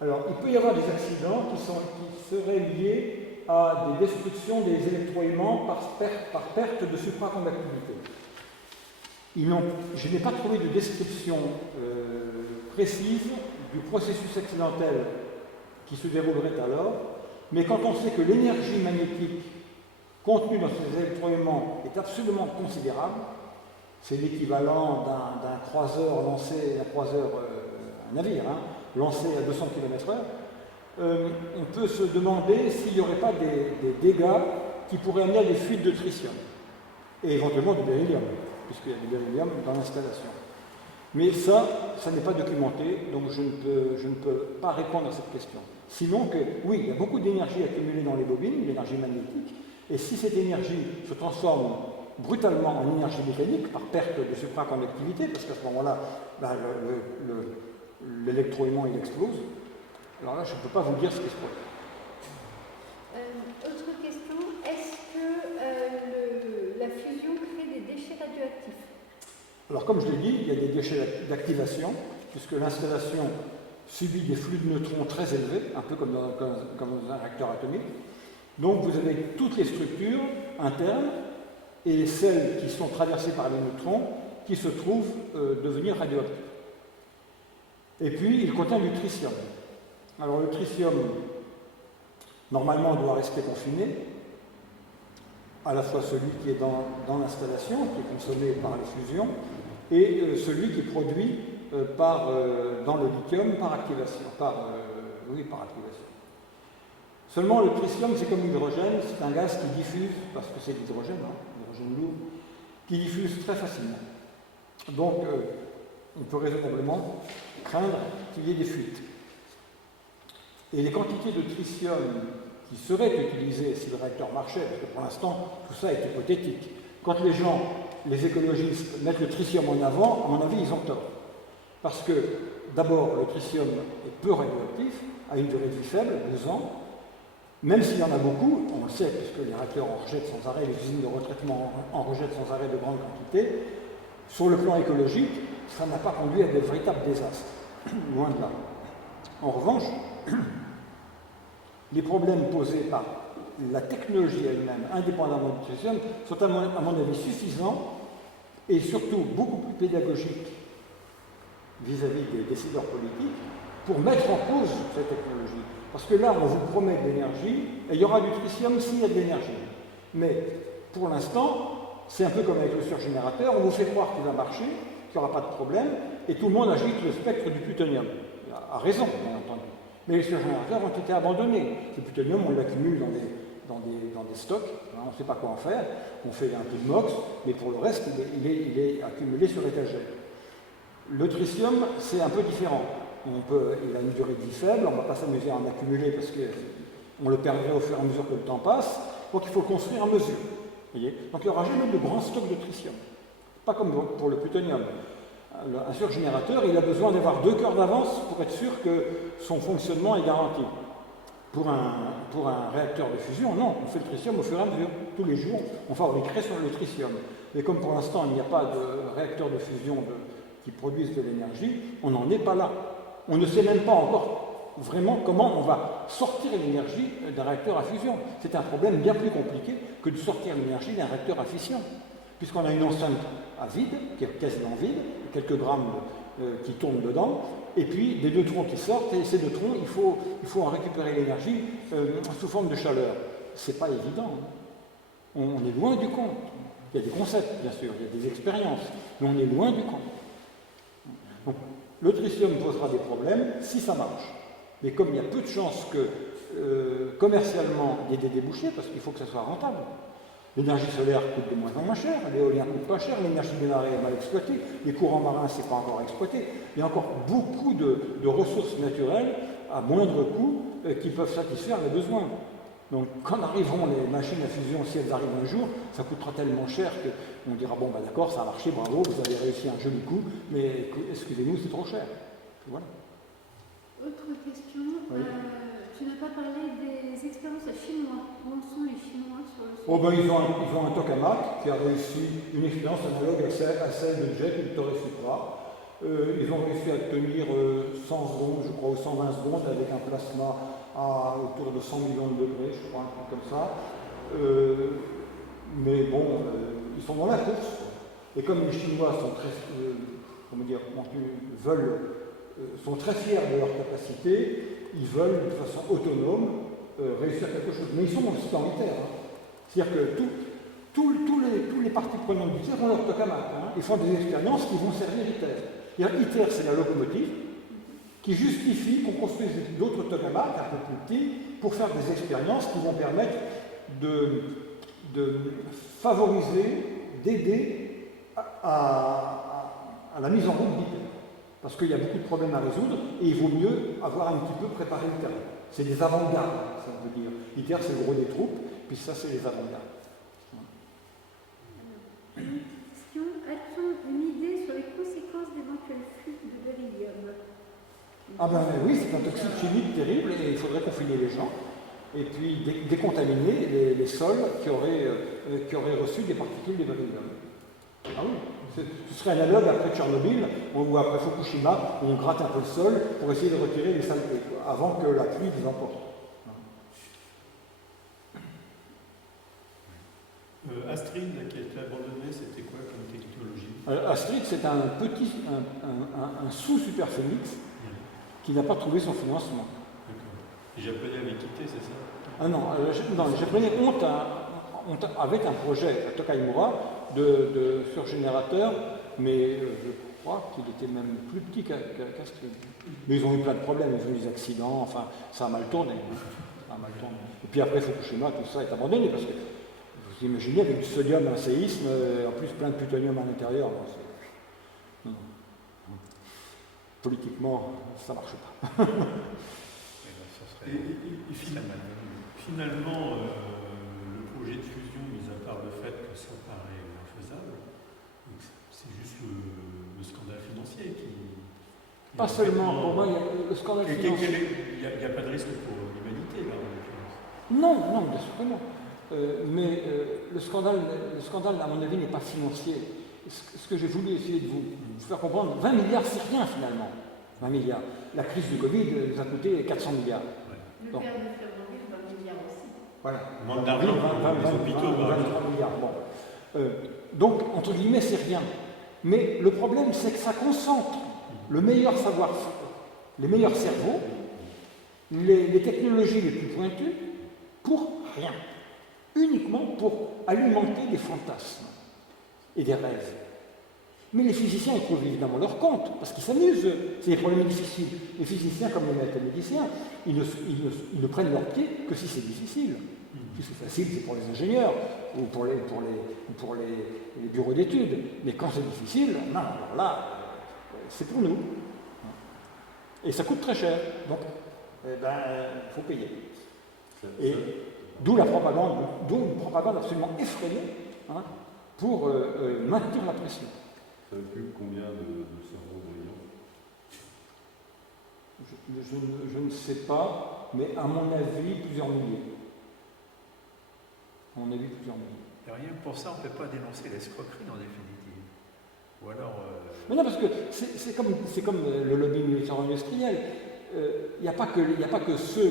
Alors, il peut y avoir des accidents qui seraient liés à des destructions des électroaimants par perte de supraconductivité. Je n'ai pas trouvé de description précise du processus accidentel qui se déroulerait alors, mais quand on sait que l'énergie magnétique contenue dans ces électroaimants est absolument considérable, c'est l'équivalent d'un croiseur lancé, un navire, lancé à 200 km/h, on peut se demander s'il n'y aurait pas des dégâts qui pourraient amener à des fuites de tritium, et éventuellement du beryllium, puisqu'il y a du beryllium dans l'installation. Mais ça n'est pas documenté, donc je ne peux pas répondre à cette question. Sinon que, oui, il y a beaucoup d'énergie accumulée dans les bobines, l'énergie magnétique, et si cette énergie se transforme brutalement en énergie mécanique par perte de supraconductivité, parce qu'à ce moment-là, l'électroaimant il explose, alors là je ne peux pas vous dire ce qui se produit. Autre question, est-ce que la fusion crée des déchets radioactifs? Alors comme je l'ai dit, il y a des déchets d'activation, puisque l'installation subit des flux de neutrons très élevés, un peu comme dans un réacteur atomique. Donc vous avez toutes les structures internes et celles qui sont traversées par les neutrons qui se trouvent devenir radioactives. Et puis il contient du tritium. Alors le tritium, normalement, doit rester confiné, à la fois celui qui est dans l'installation, qui est consommé par la fusion, et celui qui est produit dans le lithium par activation. Par activation. Seulement, le tritium, c'est comme l'hydrogène, c'est un gaz qui diffuse, parce que c'est l'hydrogène, l'hydrogène lourd, qui diffuse très facilement. Donc, on peut raisonnablement craindre qu'il y ait des fuites. Et les quantités de tritium qui seraient utilisées si le réacteur marchait, parce que pour l'instant, tout ça est hypothétique. Quand les écologistes mettent le tritium en avant, à mon avis, ils ont tort. Parce que, d'abord, le tritium est peu radioactif, a une durée de vie faible, 12 ans. Même s'il y en a beaucoup, on le sait, puisque les réacteurs en rejettent sans arrêt, les usines de retraitement en rejettent sans arrêt de grandes quantités, sur le plan écologique, ça n'a pas conduit à de véritables désastres. Loin de là. En revanche, les problèmes posés par la technologie elle-même, indépendamment du tritium, sont à mon avis suffisants et surtout beaucoup plus pédagogiques vis-à-vis des décideurs politiques pour mettre en cause cette technologie. Parce que là, on vous promet de l'énergie, et il y aura du tritium s'il y a de l'énergie. Mais pour l'instant, c'est un peu comme avec le surgénérateur, on vous fait croire qu'il va marcher, qu'il n'y aura pas de problème, et tout le monde agite le spectre du plutonium. À raison, bien entendu. Mais les surgénérateurs ont été abandonnés. Le plutonium, on l'accumule dans des stocks, hein, on ne sait pas quoi en faire, on fait un peu de MOX, mais pour le reste, il est accumulé sur étagère. Le tritium, c'est un peu différent. Il a une durée de vie faible, on ne va pas s'amuser à en accumuler parce qu'on le perdrait au fur et à mesure que le temps passe, donc il faut le construire à mesure. Voyez, donc il n'y aura jamais de grand stock de tritium. Pas comme pour le plutonium. Un surgénérateur, il a besoin d'avoir 2 cœurs d'avance pour être sûr que son fonctionnement est garanti. Pour un réacteur de fusion, non, on fait le tritium au fur et à mesure. Tous les jours, on fabriquerait sur le tritium. Mais comme pour l'instant, il n'y a pas de réacteur de fusion qui produisent de l'énergie, on n'en est pas là. On ne sait même pas encore vraiment comment on va sortir l'énergie d'un réacteur à fusion. C'est un problème bien plus compliqué que de sortir l'énergie d'un réacteur à fission. Puisqu'on a une enceinte à vide, qui est quasiment vide, quelques grammes qui tournent dedans, et puis des neutrons qui sortent, et ces neutrons, il faut en récupérer l'énergie sous forme de chaleur. C'est pas évident. On est loin du compte. Il y a des concepts, bien sûr, il y a des expériences, mais on est loin du compte. Donc, le tritium posera des problèmes si ça marche. Mais comme il y a peu de chances que commercialement il y ait des débouchés, parce qu'il faut que ça soit rentable. L'énergie solaire coûte de moins en moins cher, l'éolien coûte pas cher, l'énergie des marées est mal exploitée, les courants marins c'est pas encore exploité. Il y a encore beaucoup de ressources naturelles à moindre coût qui peuvent satisfaire les besoins. Donc quand arriveront les machines à fusion, si elles arrivent un jour, ça coûtera tellement cher qu'on dira bon bah d'accord, ça a marché, bravo, vous avez réussi un joli coup, mais excusez-nous, c'est trop cher. Voilà. Autre question, oui. Tu n'as pas parlé des expériences chinois. Où sont les Chinois sur le sujet? Oh ben, ils ont un tokamak qui a réussi une expérience analogue à celle de Jet ou de Torre Supra. Ils ont réussi à tenir 100 secondes, je crois, ou 120 secondes avec un plasma à autour de 100 millions de degrés, je crois, un truc comme ça. Mais bon, ils sont dans la course. Et comme les Chinois sont très, sont très fiers de leur capacité, ils veulent de façon autonome réussir quelque chose. Mais ils sont aussi dans l'ITER. Hein. C'est-à-dire que tous les parties prenantes d'ITER ont leur tokamak. Hein. Ils font des expériences qui vont servir ITER. ITER, c'est la locomotive qui justifie qu'on construise d'autres tokamaks un peu plus petits pour faire des expériences qui vont permettre de favoriser, d'aider à la mise en route d'ITER. Parce qu'il y a beaucoup de problèmes à résoudre et il vaut mieux avoir un petit peu préparé le terrain. C'est des avant-gardes, ça veut dire. ITER, c'est le gros des troupes, puis ça, c'est les avant-gardes. Question, a-t-on une idée sur les conséquences d'éventuelles fuites de beryllium? Ah ben oui, c'est un toxique chimique terrible et il faudrait confiner les gens et puis décontaminer les sols qui auraient reçu des particules de beryllium. Ah oui, ce serait analogue après Tchernobyl ou après Fukushima où on gratte un peu le sol pour essayer de retirer les saletés avant que la pluie les emporte. Astrid, qui a été abandonnée, c'était quoi comme technologie? Astrid, c'est un sous-superphénix qui n'a pas trouvé son financement. D'accord. Les Japonais avaient quitté, c'est ça? Ah non, les Japonais avec un projet à Tokaimura de surgénérateur, mais je crois qu'il était même plus petit qu'Astrid. Mais ils ont eu plein de problèmes, ils ont eu des accidents, enfin, ça a mal tourné. Et puis après Fukushima, tout ça est abandonné parce que vous imaginez avec du sodium, un séisme, en plus plein de plutonium à l'intérieur. Politiquement, ça ne marche pas. Et finalement, le projet de fusion, mis à part le fait que ça paraît infaisable, c'est juste le scandale financier qui... Pas seulement, pour moi, il y a le scandale financier. Il n'y a pas de risque pour l'humanité, là, en l'occurrence. Non, bien sûr que non. Mais le scandale, à mon avis, n'est pas financier. Ce que j'ai voulu essayer de vous faire comprendre, 20 milliards, c'est rien finalement. 20 milliards. La crise du Covid nous a coûté 400 milliards. Ouais. Le père de Ferroviaire, 20 milliards aussi. Voilà. Manque d'argent pour les hôpitaux. 23 milliards. Bon. Donc, entre guillemets, c'est rien. Mais le problème, c'est que ça concentre le meilleur savoir-faire, les meilleurs cerveaux, les technologies les plus pointues, pour rien. Uniquement pour alimenter des fantasmes et des rêves. Mais les physiciens, ils trouvent évidemment leur compte, parce qu'ils s'amusent. C'est des problèmes difficiles. Les physiciens, comme les mathématiciens, ils ne prennent leur pied que si c'est difficile. Plus c'est facile, c'est pour les ingénieurs ou pour les bureaux d'études. Mais quand c'est difficile, non, alors là, c'est pour nous. Et ça coûte très cher. Donc, il faut payer. Et d'où une propagande absolument effrénée pour maintenir la pression. Ça occupe combien de cerveaux brillants? Je ne sais pas, mais à mon avis, plusieurs milliers. À mon avis, plusieurs milliers. Et rien que pour ça, on ne peut pas dénoncer l'escroquerie en définitive. Ou alors. Mais non, parce que c'est comme le lobby militaro-industriel. Il n'y a pas que ceux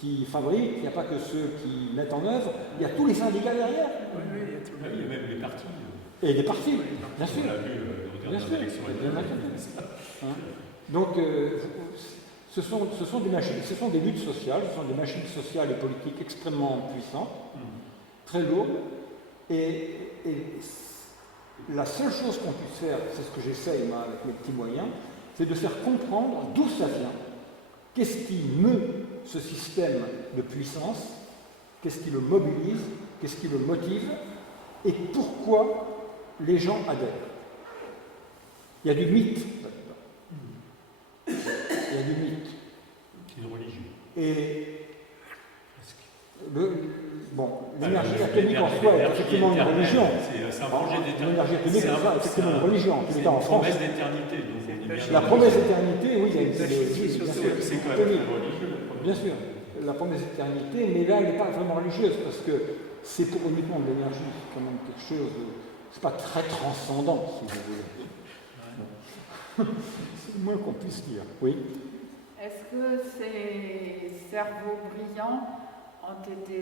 qui fabriquent, il n'y a pas que ceux qui mettent en œuvre, il y a tous les syndicats derrière. Oui, il y a tout. Il y a même les partis. Et des partis, bien sûr. On l'a vu dans Bien les sûr. élections. Donc, ce sont des luttes sociales, ce sont des machines sociales et politiques extrêmement puissantes, très lourdes, et la seule chose qu'on puisse faire, c'est ce que j'essaye moi avec mes petits moyens, c'est de faire comprendre d'où ça vient, qu'est-ce qui meut ce système de puissance, qu'est-ce qui le mobilise, qu'est-ce qui le motive, et pourquoi les gens adhèrent. Il y a du mythe là-dedans. Il y a du mythe. C'est une religion. Et l'énergie atomique en soi est effectivement une religion. C'est un projet d'éternité. L'énergie atomique est effectivement une religion. C'est une promesse d'éternité. La promesse d'éternité, oui, il y a une c'est quand même religieux. Bien sûr, la promesse d'éternité, mais là, elle n'est pas vraiment religieuse, parce que c'est pour uniquement de l'énergie, c'est quand même quelque chose de... C'est pas très transcendant, si vous voulez. C'est le moins qu'on puisse dire, oui. Est-ce que ces cerveaux brillants ont été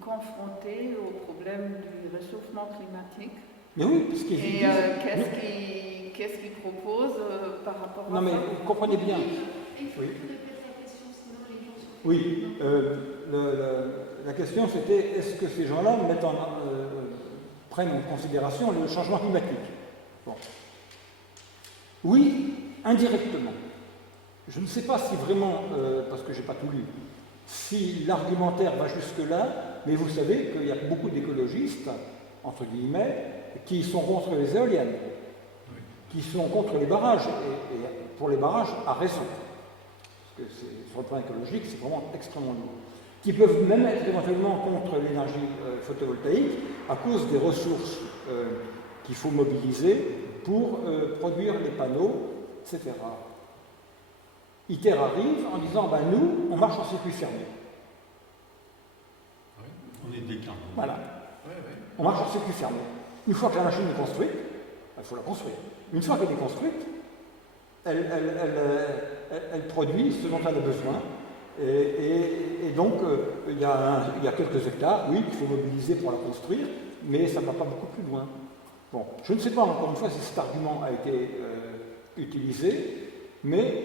confrontés au problème du réchauffement climatique? Mais oui, puisqu'ils Et qu'est-ce qu'ils proposent par rapport à ça? Non, mais vous comprenez bien. Il faut Oui. répéter la question, sinon les gens sont... Oui, la question c'était est-ce que ces gens-là prennent en considération le changement climatique? Bon. Oui, indirectement. Je ne sais pas si vraiment, parce que je n'ai pas tout lu, si l'argumentaire va jusque-là, mais vous savez qu'il y a beaucoup d'écologistes, entre guillemets, qui sont contre les éoliennes, qui sont contre les barrages, et pour les barrages, à raison. Parce que sur le plan écologique, c'est vraiment extrêmement lourd. Qui peuvent même être éventuellement contre l'énergie photovoltaïque à cause des ressources qu'il faut mobiliser pour produire les panneaux, etc. ITER arrive en disant nous, on marche en circuit fermé. Ouais, on est déclaré. Voilà. Ouais. On marche en circuit fermé. Une fois que la machine est construite, il faut la construire. Une fois qu'elle est construite, elle produit ce dont elle a besoin. Et donc, il y a quelques hectares, oui, qu'il faut mobiliser pour la construire, mais ça ne va pas beaucoup plus loin. Bon, je ne sais pas encore une fois si cet argument a été utilisé, mais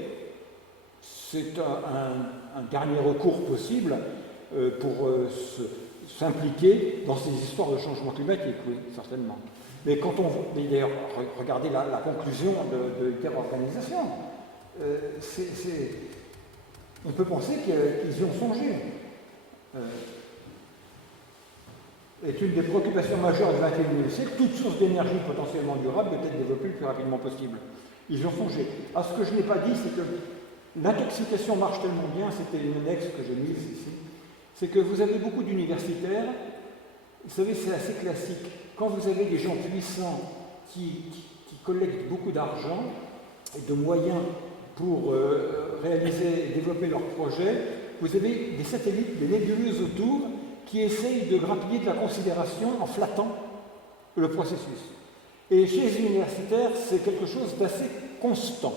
c'est un dernier recours possible pour s'impliquer dans ces histoires de changement climatique, oui, certainement. Mais quand d'ailleurs, regardez la conclusion de l'Interorganisation, on peut penser qu'ils y ont songé. Est une des préoccupations majeures du XXIe siècle, toute source d'énergie potentiellement durable doit être développée le plus rapidement possible. Ils y ont songé. Alors ce que je n'ai pas dit, c'est que l'intoxication marche tellement bien, c'était une annexe que j'ai mise ici, c'est que vous avez beaucoup d'universitaires, vous savez, c'est assez classique. Quand vous avez des gens puissants qui collectent beaucoup d'argent et de moyens pour réaliser et développer leurs projets, vous avez des satellites, des nébuleuses autour qui essayent de grappiller de la considération en flattant le processus. Et chez les universitaires, c'est quelque chose d'assez constant,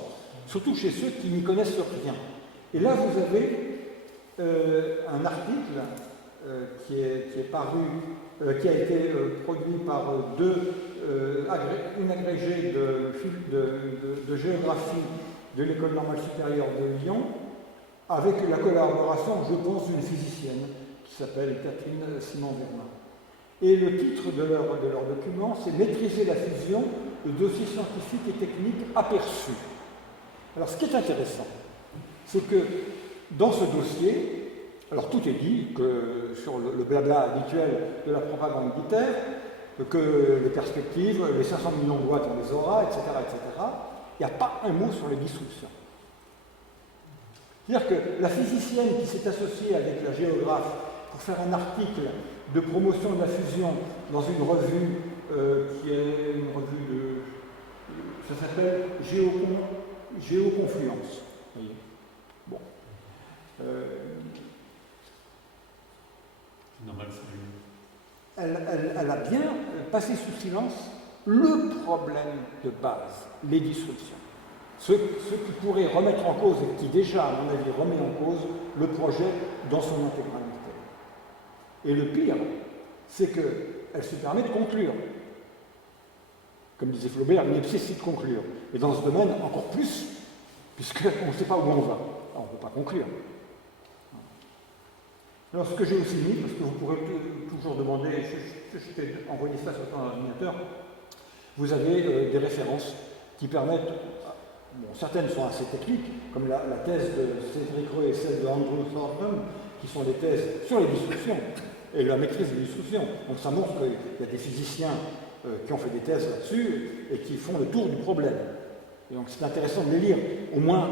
surtout chez ceux qui n'y connaissent rien. Et là, vous avez un article qui a été produit par une agrégée de géographie de l'École normale supérieure de Lyon, avec la collaboration, je pense, d'une physicienne qui s'appelle Catherine Simon-Vernin. Et le titre de leur document, c'est « Maîtriser la fusion, le dossier scientifique et technique aperçu ». Alors, ce qui est intéressant, c'est que dans ce dossier, Alors tout est dit que sur le blabla habituel de la propagande d'ITER, que les perspectives, les 500 millions de watts, on les aura, etc., etc. Il n'y a pas un mot sur les disruptions. C'est-à-dire que la physicienne qui s'est associée avec la géographe pour faire un article de promotion de la fusion dans une revue qui est une revue de... ça s'appelle Géoconfluence. Voyez. Bon. C'est normal, ça. Elle a bien passé sous silence le problème de base, les disruptions. Ce qui pourrait remettre en cause, et qui déjà, à mon avis, remet en cause le projet dans son intégralité. Et le pire, c'est qu'elle se permet de conclure. Comme disait Flaubert, il nécessite de conclure. Et dans ce domaine, encore plus, puisqu'on ne sait pas où on va. Alors, on ne peut pas conclure. Alors, ce que j'ai aussi mis, parce que vous pourrez toujours demander, je t'ai envoyé ça sur ton ordinateur, vous avez des références qui permettent, bon, certaines sont assez techniques, comme la thèse de Cédric Reux et celle de Andrew Thornton, qui sont des thèses sur les disruptions et la maîtrise des disruptions. Donc ça montre qu'il y a des physiciens qui ont fait des thèses là-dessus et qui font le tour du problème. Et donc c'est intéressant de les lire, au moins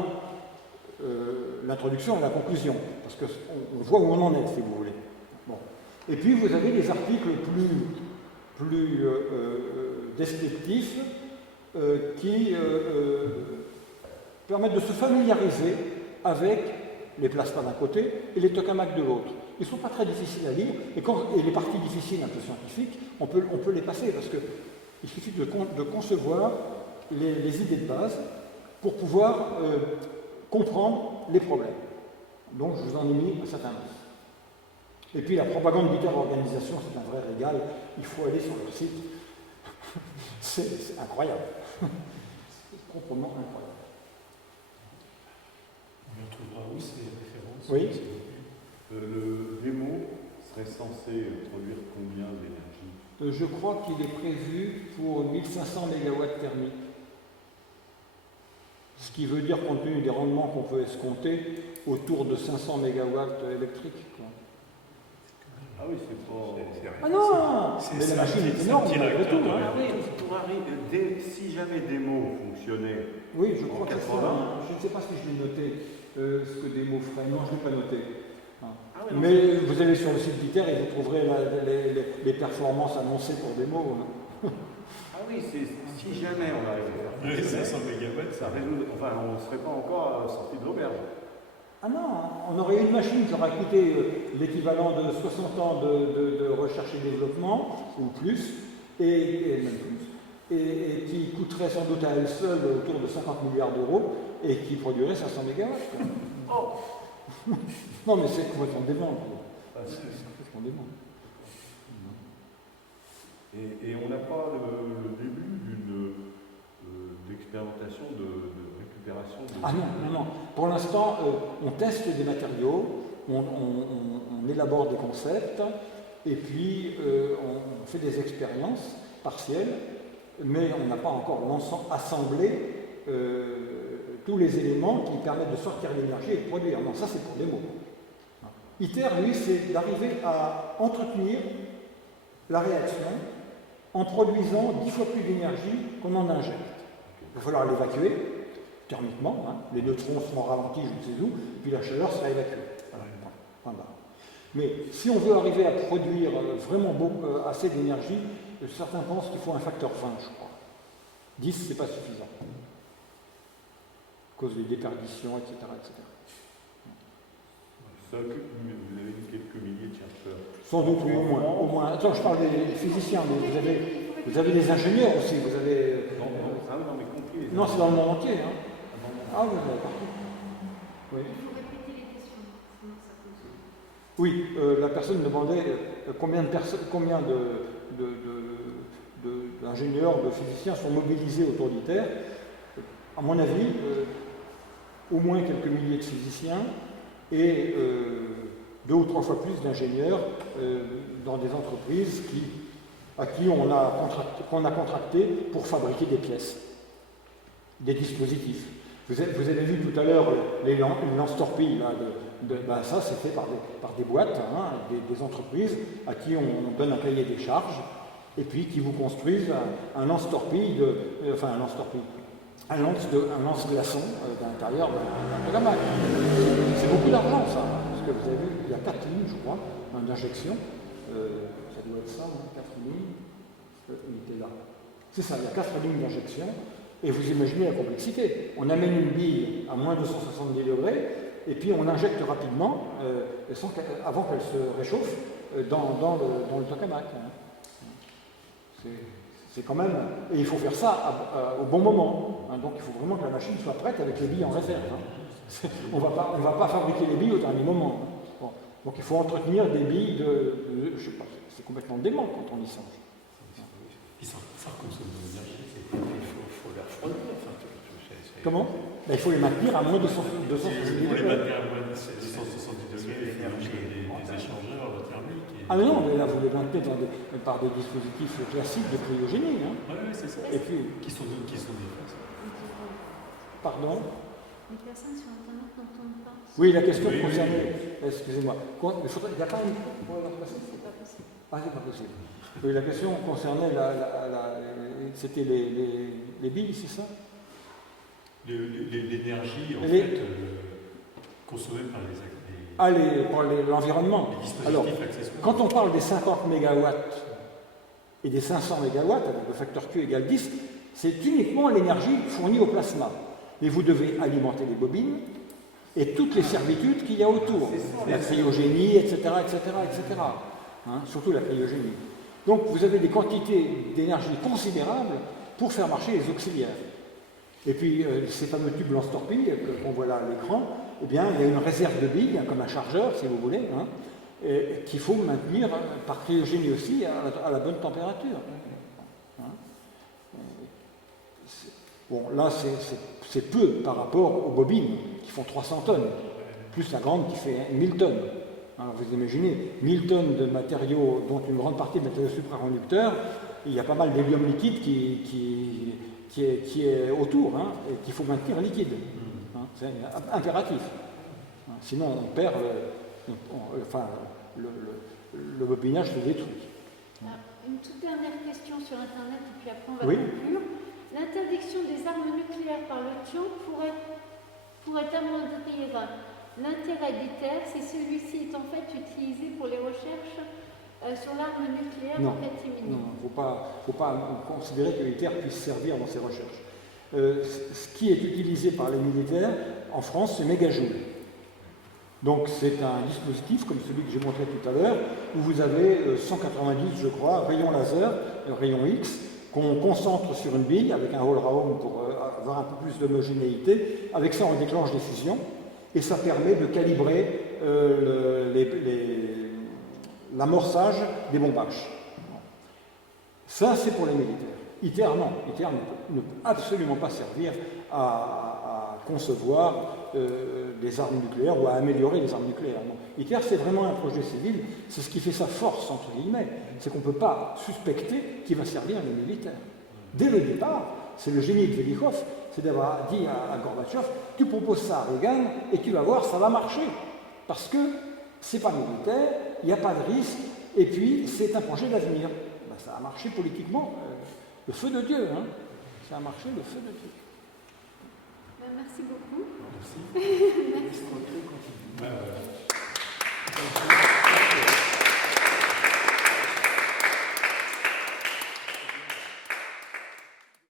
l'introduction et la conclusion, parce qu'on voit où on en est, si vous voulez. Bon. Et puis vous avez des articles plus descriptifs qui permettent de se familiariser avec les plasmas d'un côté et les tokamaks de l'autre. Ils ne sont pas très difficiles à lire, et les parties difficiles, un peu scientifiques, on peut les passer, parce qu'il suffit de concevoir les idées de base pour pouvoir comprendre les problèmes. Donc je vous en ai mis un certain nombre. Et puis la propagande d'hyper-organisation, c'est un vrai régal, il faut aller sur leur site. C'est incroyable. C'est proprement incroyable. On y retrouvera où ces références? Oui. Le démo serait censé produire combien d'énergie? Je crois qu'il est prévu pour 1500 MW thermiques. Ce qui veut dire, compte tenu des rendements qu'on peut escompter, autour de 500 MW électriques. Quoi. Ah oui, c'est pas... Ah non, mais la machine est énorme, malgré tout. Hein. Ah oui, pour arriver, si jamais Démo fonctionnait... Oui, je crois en que c'est 80, ça. Je ne sais pas si je l'ai noté, ce que Démo ferait. Non, je ne l'ai pas noté. Ah oui, Mais vous allez sur le site d'ITER et vous trouverez les performances annoncées pour Démo. Hein. Ah oui, si jamais on arrivait à Oui, faire 500 MW, ça résout... Enfin, on ne serait pas encore sorti de l'auberge. Ah non, on aurait une machine qui aurait coûté l'équivalent de 60 ans de recherche et développement, ou plus, et même plus, et qui coûterait sans doute à elle seule autour de 50 milliards d'euros, et qui produirait 500 mégawatts. Oh. Non, mais c'est complètement dément. C'est complètement dément. Et on n'a pas le début d'une d'expérimentation de récupération de... Ah non. Pour l'instant, on teste des matériaux, on élabore des concepts, et puis on fait des expériences partielles, mais on n'a pas encore assemblé tous les éléments qui permettent de sortir l'énergie et de produire. Non, ça c'est pour les mots. ITER, lui, c'est d'arriver à entretenir la réaction en produisant 10 fois plus d'énergie qu'on en injecte. Il va falloir l'évacuer thermiquement, hein. Les neutrons seront ralentis, je ne sais où, puis la chaleur sera évacuée. Voilà. Mais si on veut arriver à produire vraiment assez d'énergie, certains pensent qu'il faut un facteur 20, je crois. 10, c'est pas suffisant. À cause des déperditions, etc. Vous avez eu quelques milliers de chercheurs. Sans doute, oui, au moins. Attends, je parle des physiciens, mais vous avez des ingénieurs aussi. Vous avez. Non, mais compris. Non, c'est dans le monde entier. Hein. Ah, vous avez partout. Oui. Il faut répéter les questions, sinon ça fonctionne. Oui, la personne demandait combien d'ingénieurs, de physiciens sont mobilisés autour d'ITER. À mon avis, au moins quelques milliers de physiciens et 2 ou 3 fois plus d'ingénieurs dans des entreprises à qui qu'on a contracté pour fabriquer des pièces, des dispositifs. Vous avez vu tout à l'heure les lance-torpilles, là, ben ça c'est fait par des boîtes, hein, des entreprises à qui on donne un cahier des charges, et puis qui vous construisent un lance-torpille, un lance-glaçon à l'intérieur d'un Tokamak. C'est beaucoup d'argent ça, parce que vous avez vu, il y a 4 lignes, je crois, d'injection. Ça doit être ça, 4 lignes. Il était là. C'est ça, il y a 4 lignes d'injection. Et vous imaginez la complexité. On amène une bille à moins 270 degrés, et puis on injecte rapidement, avant qu'elle se réchauffe, dans le tokamak. C'est quand même... Et il faut faire ça au bon moment. Hein. Donc il faut vraiment que la machine soit prête avec les billes en réserve. Hein. On ne va pas fabriquer les billes au dernier moment. Bon. Donc il faut entretenir des billes je sais pas, c'est complètement dément quand on y songe. Ça consomme de l'énergie. Il faut les refroidir. Comment? Ben, il faut les maintenir à moins de 270 degrés. Pour les maintenir à moins de 270 degrés, l'énergie des échangeurs thermiques. Ah mais non, mais là vous les maintenez par des dispositifs classiques de cryogénie. Hein. Oui, c'est ça. Et puis, Qui sont des pardon? Les personnes sur Internet n'entendent pas. Oui, la question concernait... Excusez-moi. Il n'y a pas une micro pour la remplacer? C'est pas possible. Ah, c'est pas possible. Oui, la question concernait c'était les billes, c'est ça? L'énergie, en fait, consommée par pour l'environnement. Alors, quand on parle des 50 MW et des 500 MW, avec le facteur Q égale 10, c'est uniquement l'énergie fournie au plasma. Mais vous devez alimenter les bobines et toutes les servitudes qu'il y a autour. La cryogénie, etc., etc., etc. Hein, surtout la cryogénie. Donc vous avez des quantités d'énergie considérables pour faire marcher les auxiliaires. Et puis ces fameux tubes lance-torpilles qu'on voit là à l'écran, eh bien il y a une réserve de billes, hein, comme un chargeur si vous voulez, hein, qu'il faut maintenir par cryogénie aussi à la bonne température. Hein. Bon, là c'est peu par rapport aux bobines qui font 300 tonnes, plus la grande qui fait 1000 tonnes. Alors vous imaginez, 1000 tonnes de matériaux, dont une grande partie de matériaux supraconducteurs, il y a pas mal d'hélium liquide qui est autour, hein, et qu'il faut maintenir liquide. Hein, c'est impératif. Hein, sinon on perd, le bobinage se détruit. Alors, une toute dernière question sur Internet, et puis après on va Oui. conclure. L'interdiction des armes nucléaires par l'OTAN pourrait amoindrir l'intérêt d'ITER si celui-ci est en fait utilisé pour les recherches sur l'arme nucléaire en catimini. Non, il ne faut pas considérer que l'ITER puisse servir dans ces recherches. Ce qui est utilisé par les militaires en France, c'est mégajoules. Donc c'est un dispositif comme celui que j'ai montré tout à l'heure, où vous avez 190, je crois, rayons laser, rayons X, qu'on concentre sur une bille avec un Hall-Raum pour avoir un peu plus d'homogénéité. Avec ça, on déclenche des fusions et ça permet de calibrer l'amorçage des bombages. Ça, c'est pour les militaires. ITER, non. ITER ne peut absolument pas servir à concevoir des armes nucléaires ou à améliorer les armes nucléaires. Non. ITER, c'est vraiment un projet civil. C'est ce qui fait sa force, entre guillemets. C'est qu'on ne peut pas suspecter qu'il va servir les militaires. Dès le départ, c'est le génie de Velikhov, c'est d'avoir dit à Gorbatchev, tu proposes ça à Reagan et tu vas voir, ça va marcher. Parce que c'est pas militaire, il n'y a pas de risque, et puis c'est un projet d'avenir. Ben, ça a marché politiquement, le feu de Dieu. Hein. Ça a marché, le feu de Dieu. Ben, merci beaucoup. Merci. Merci.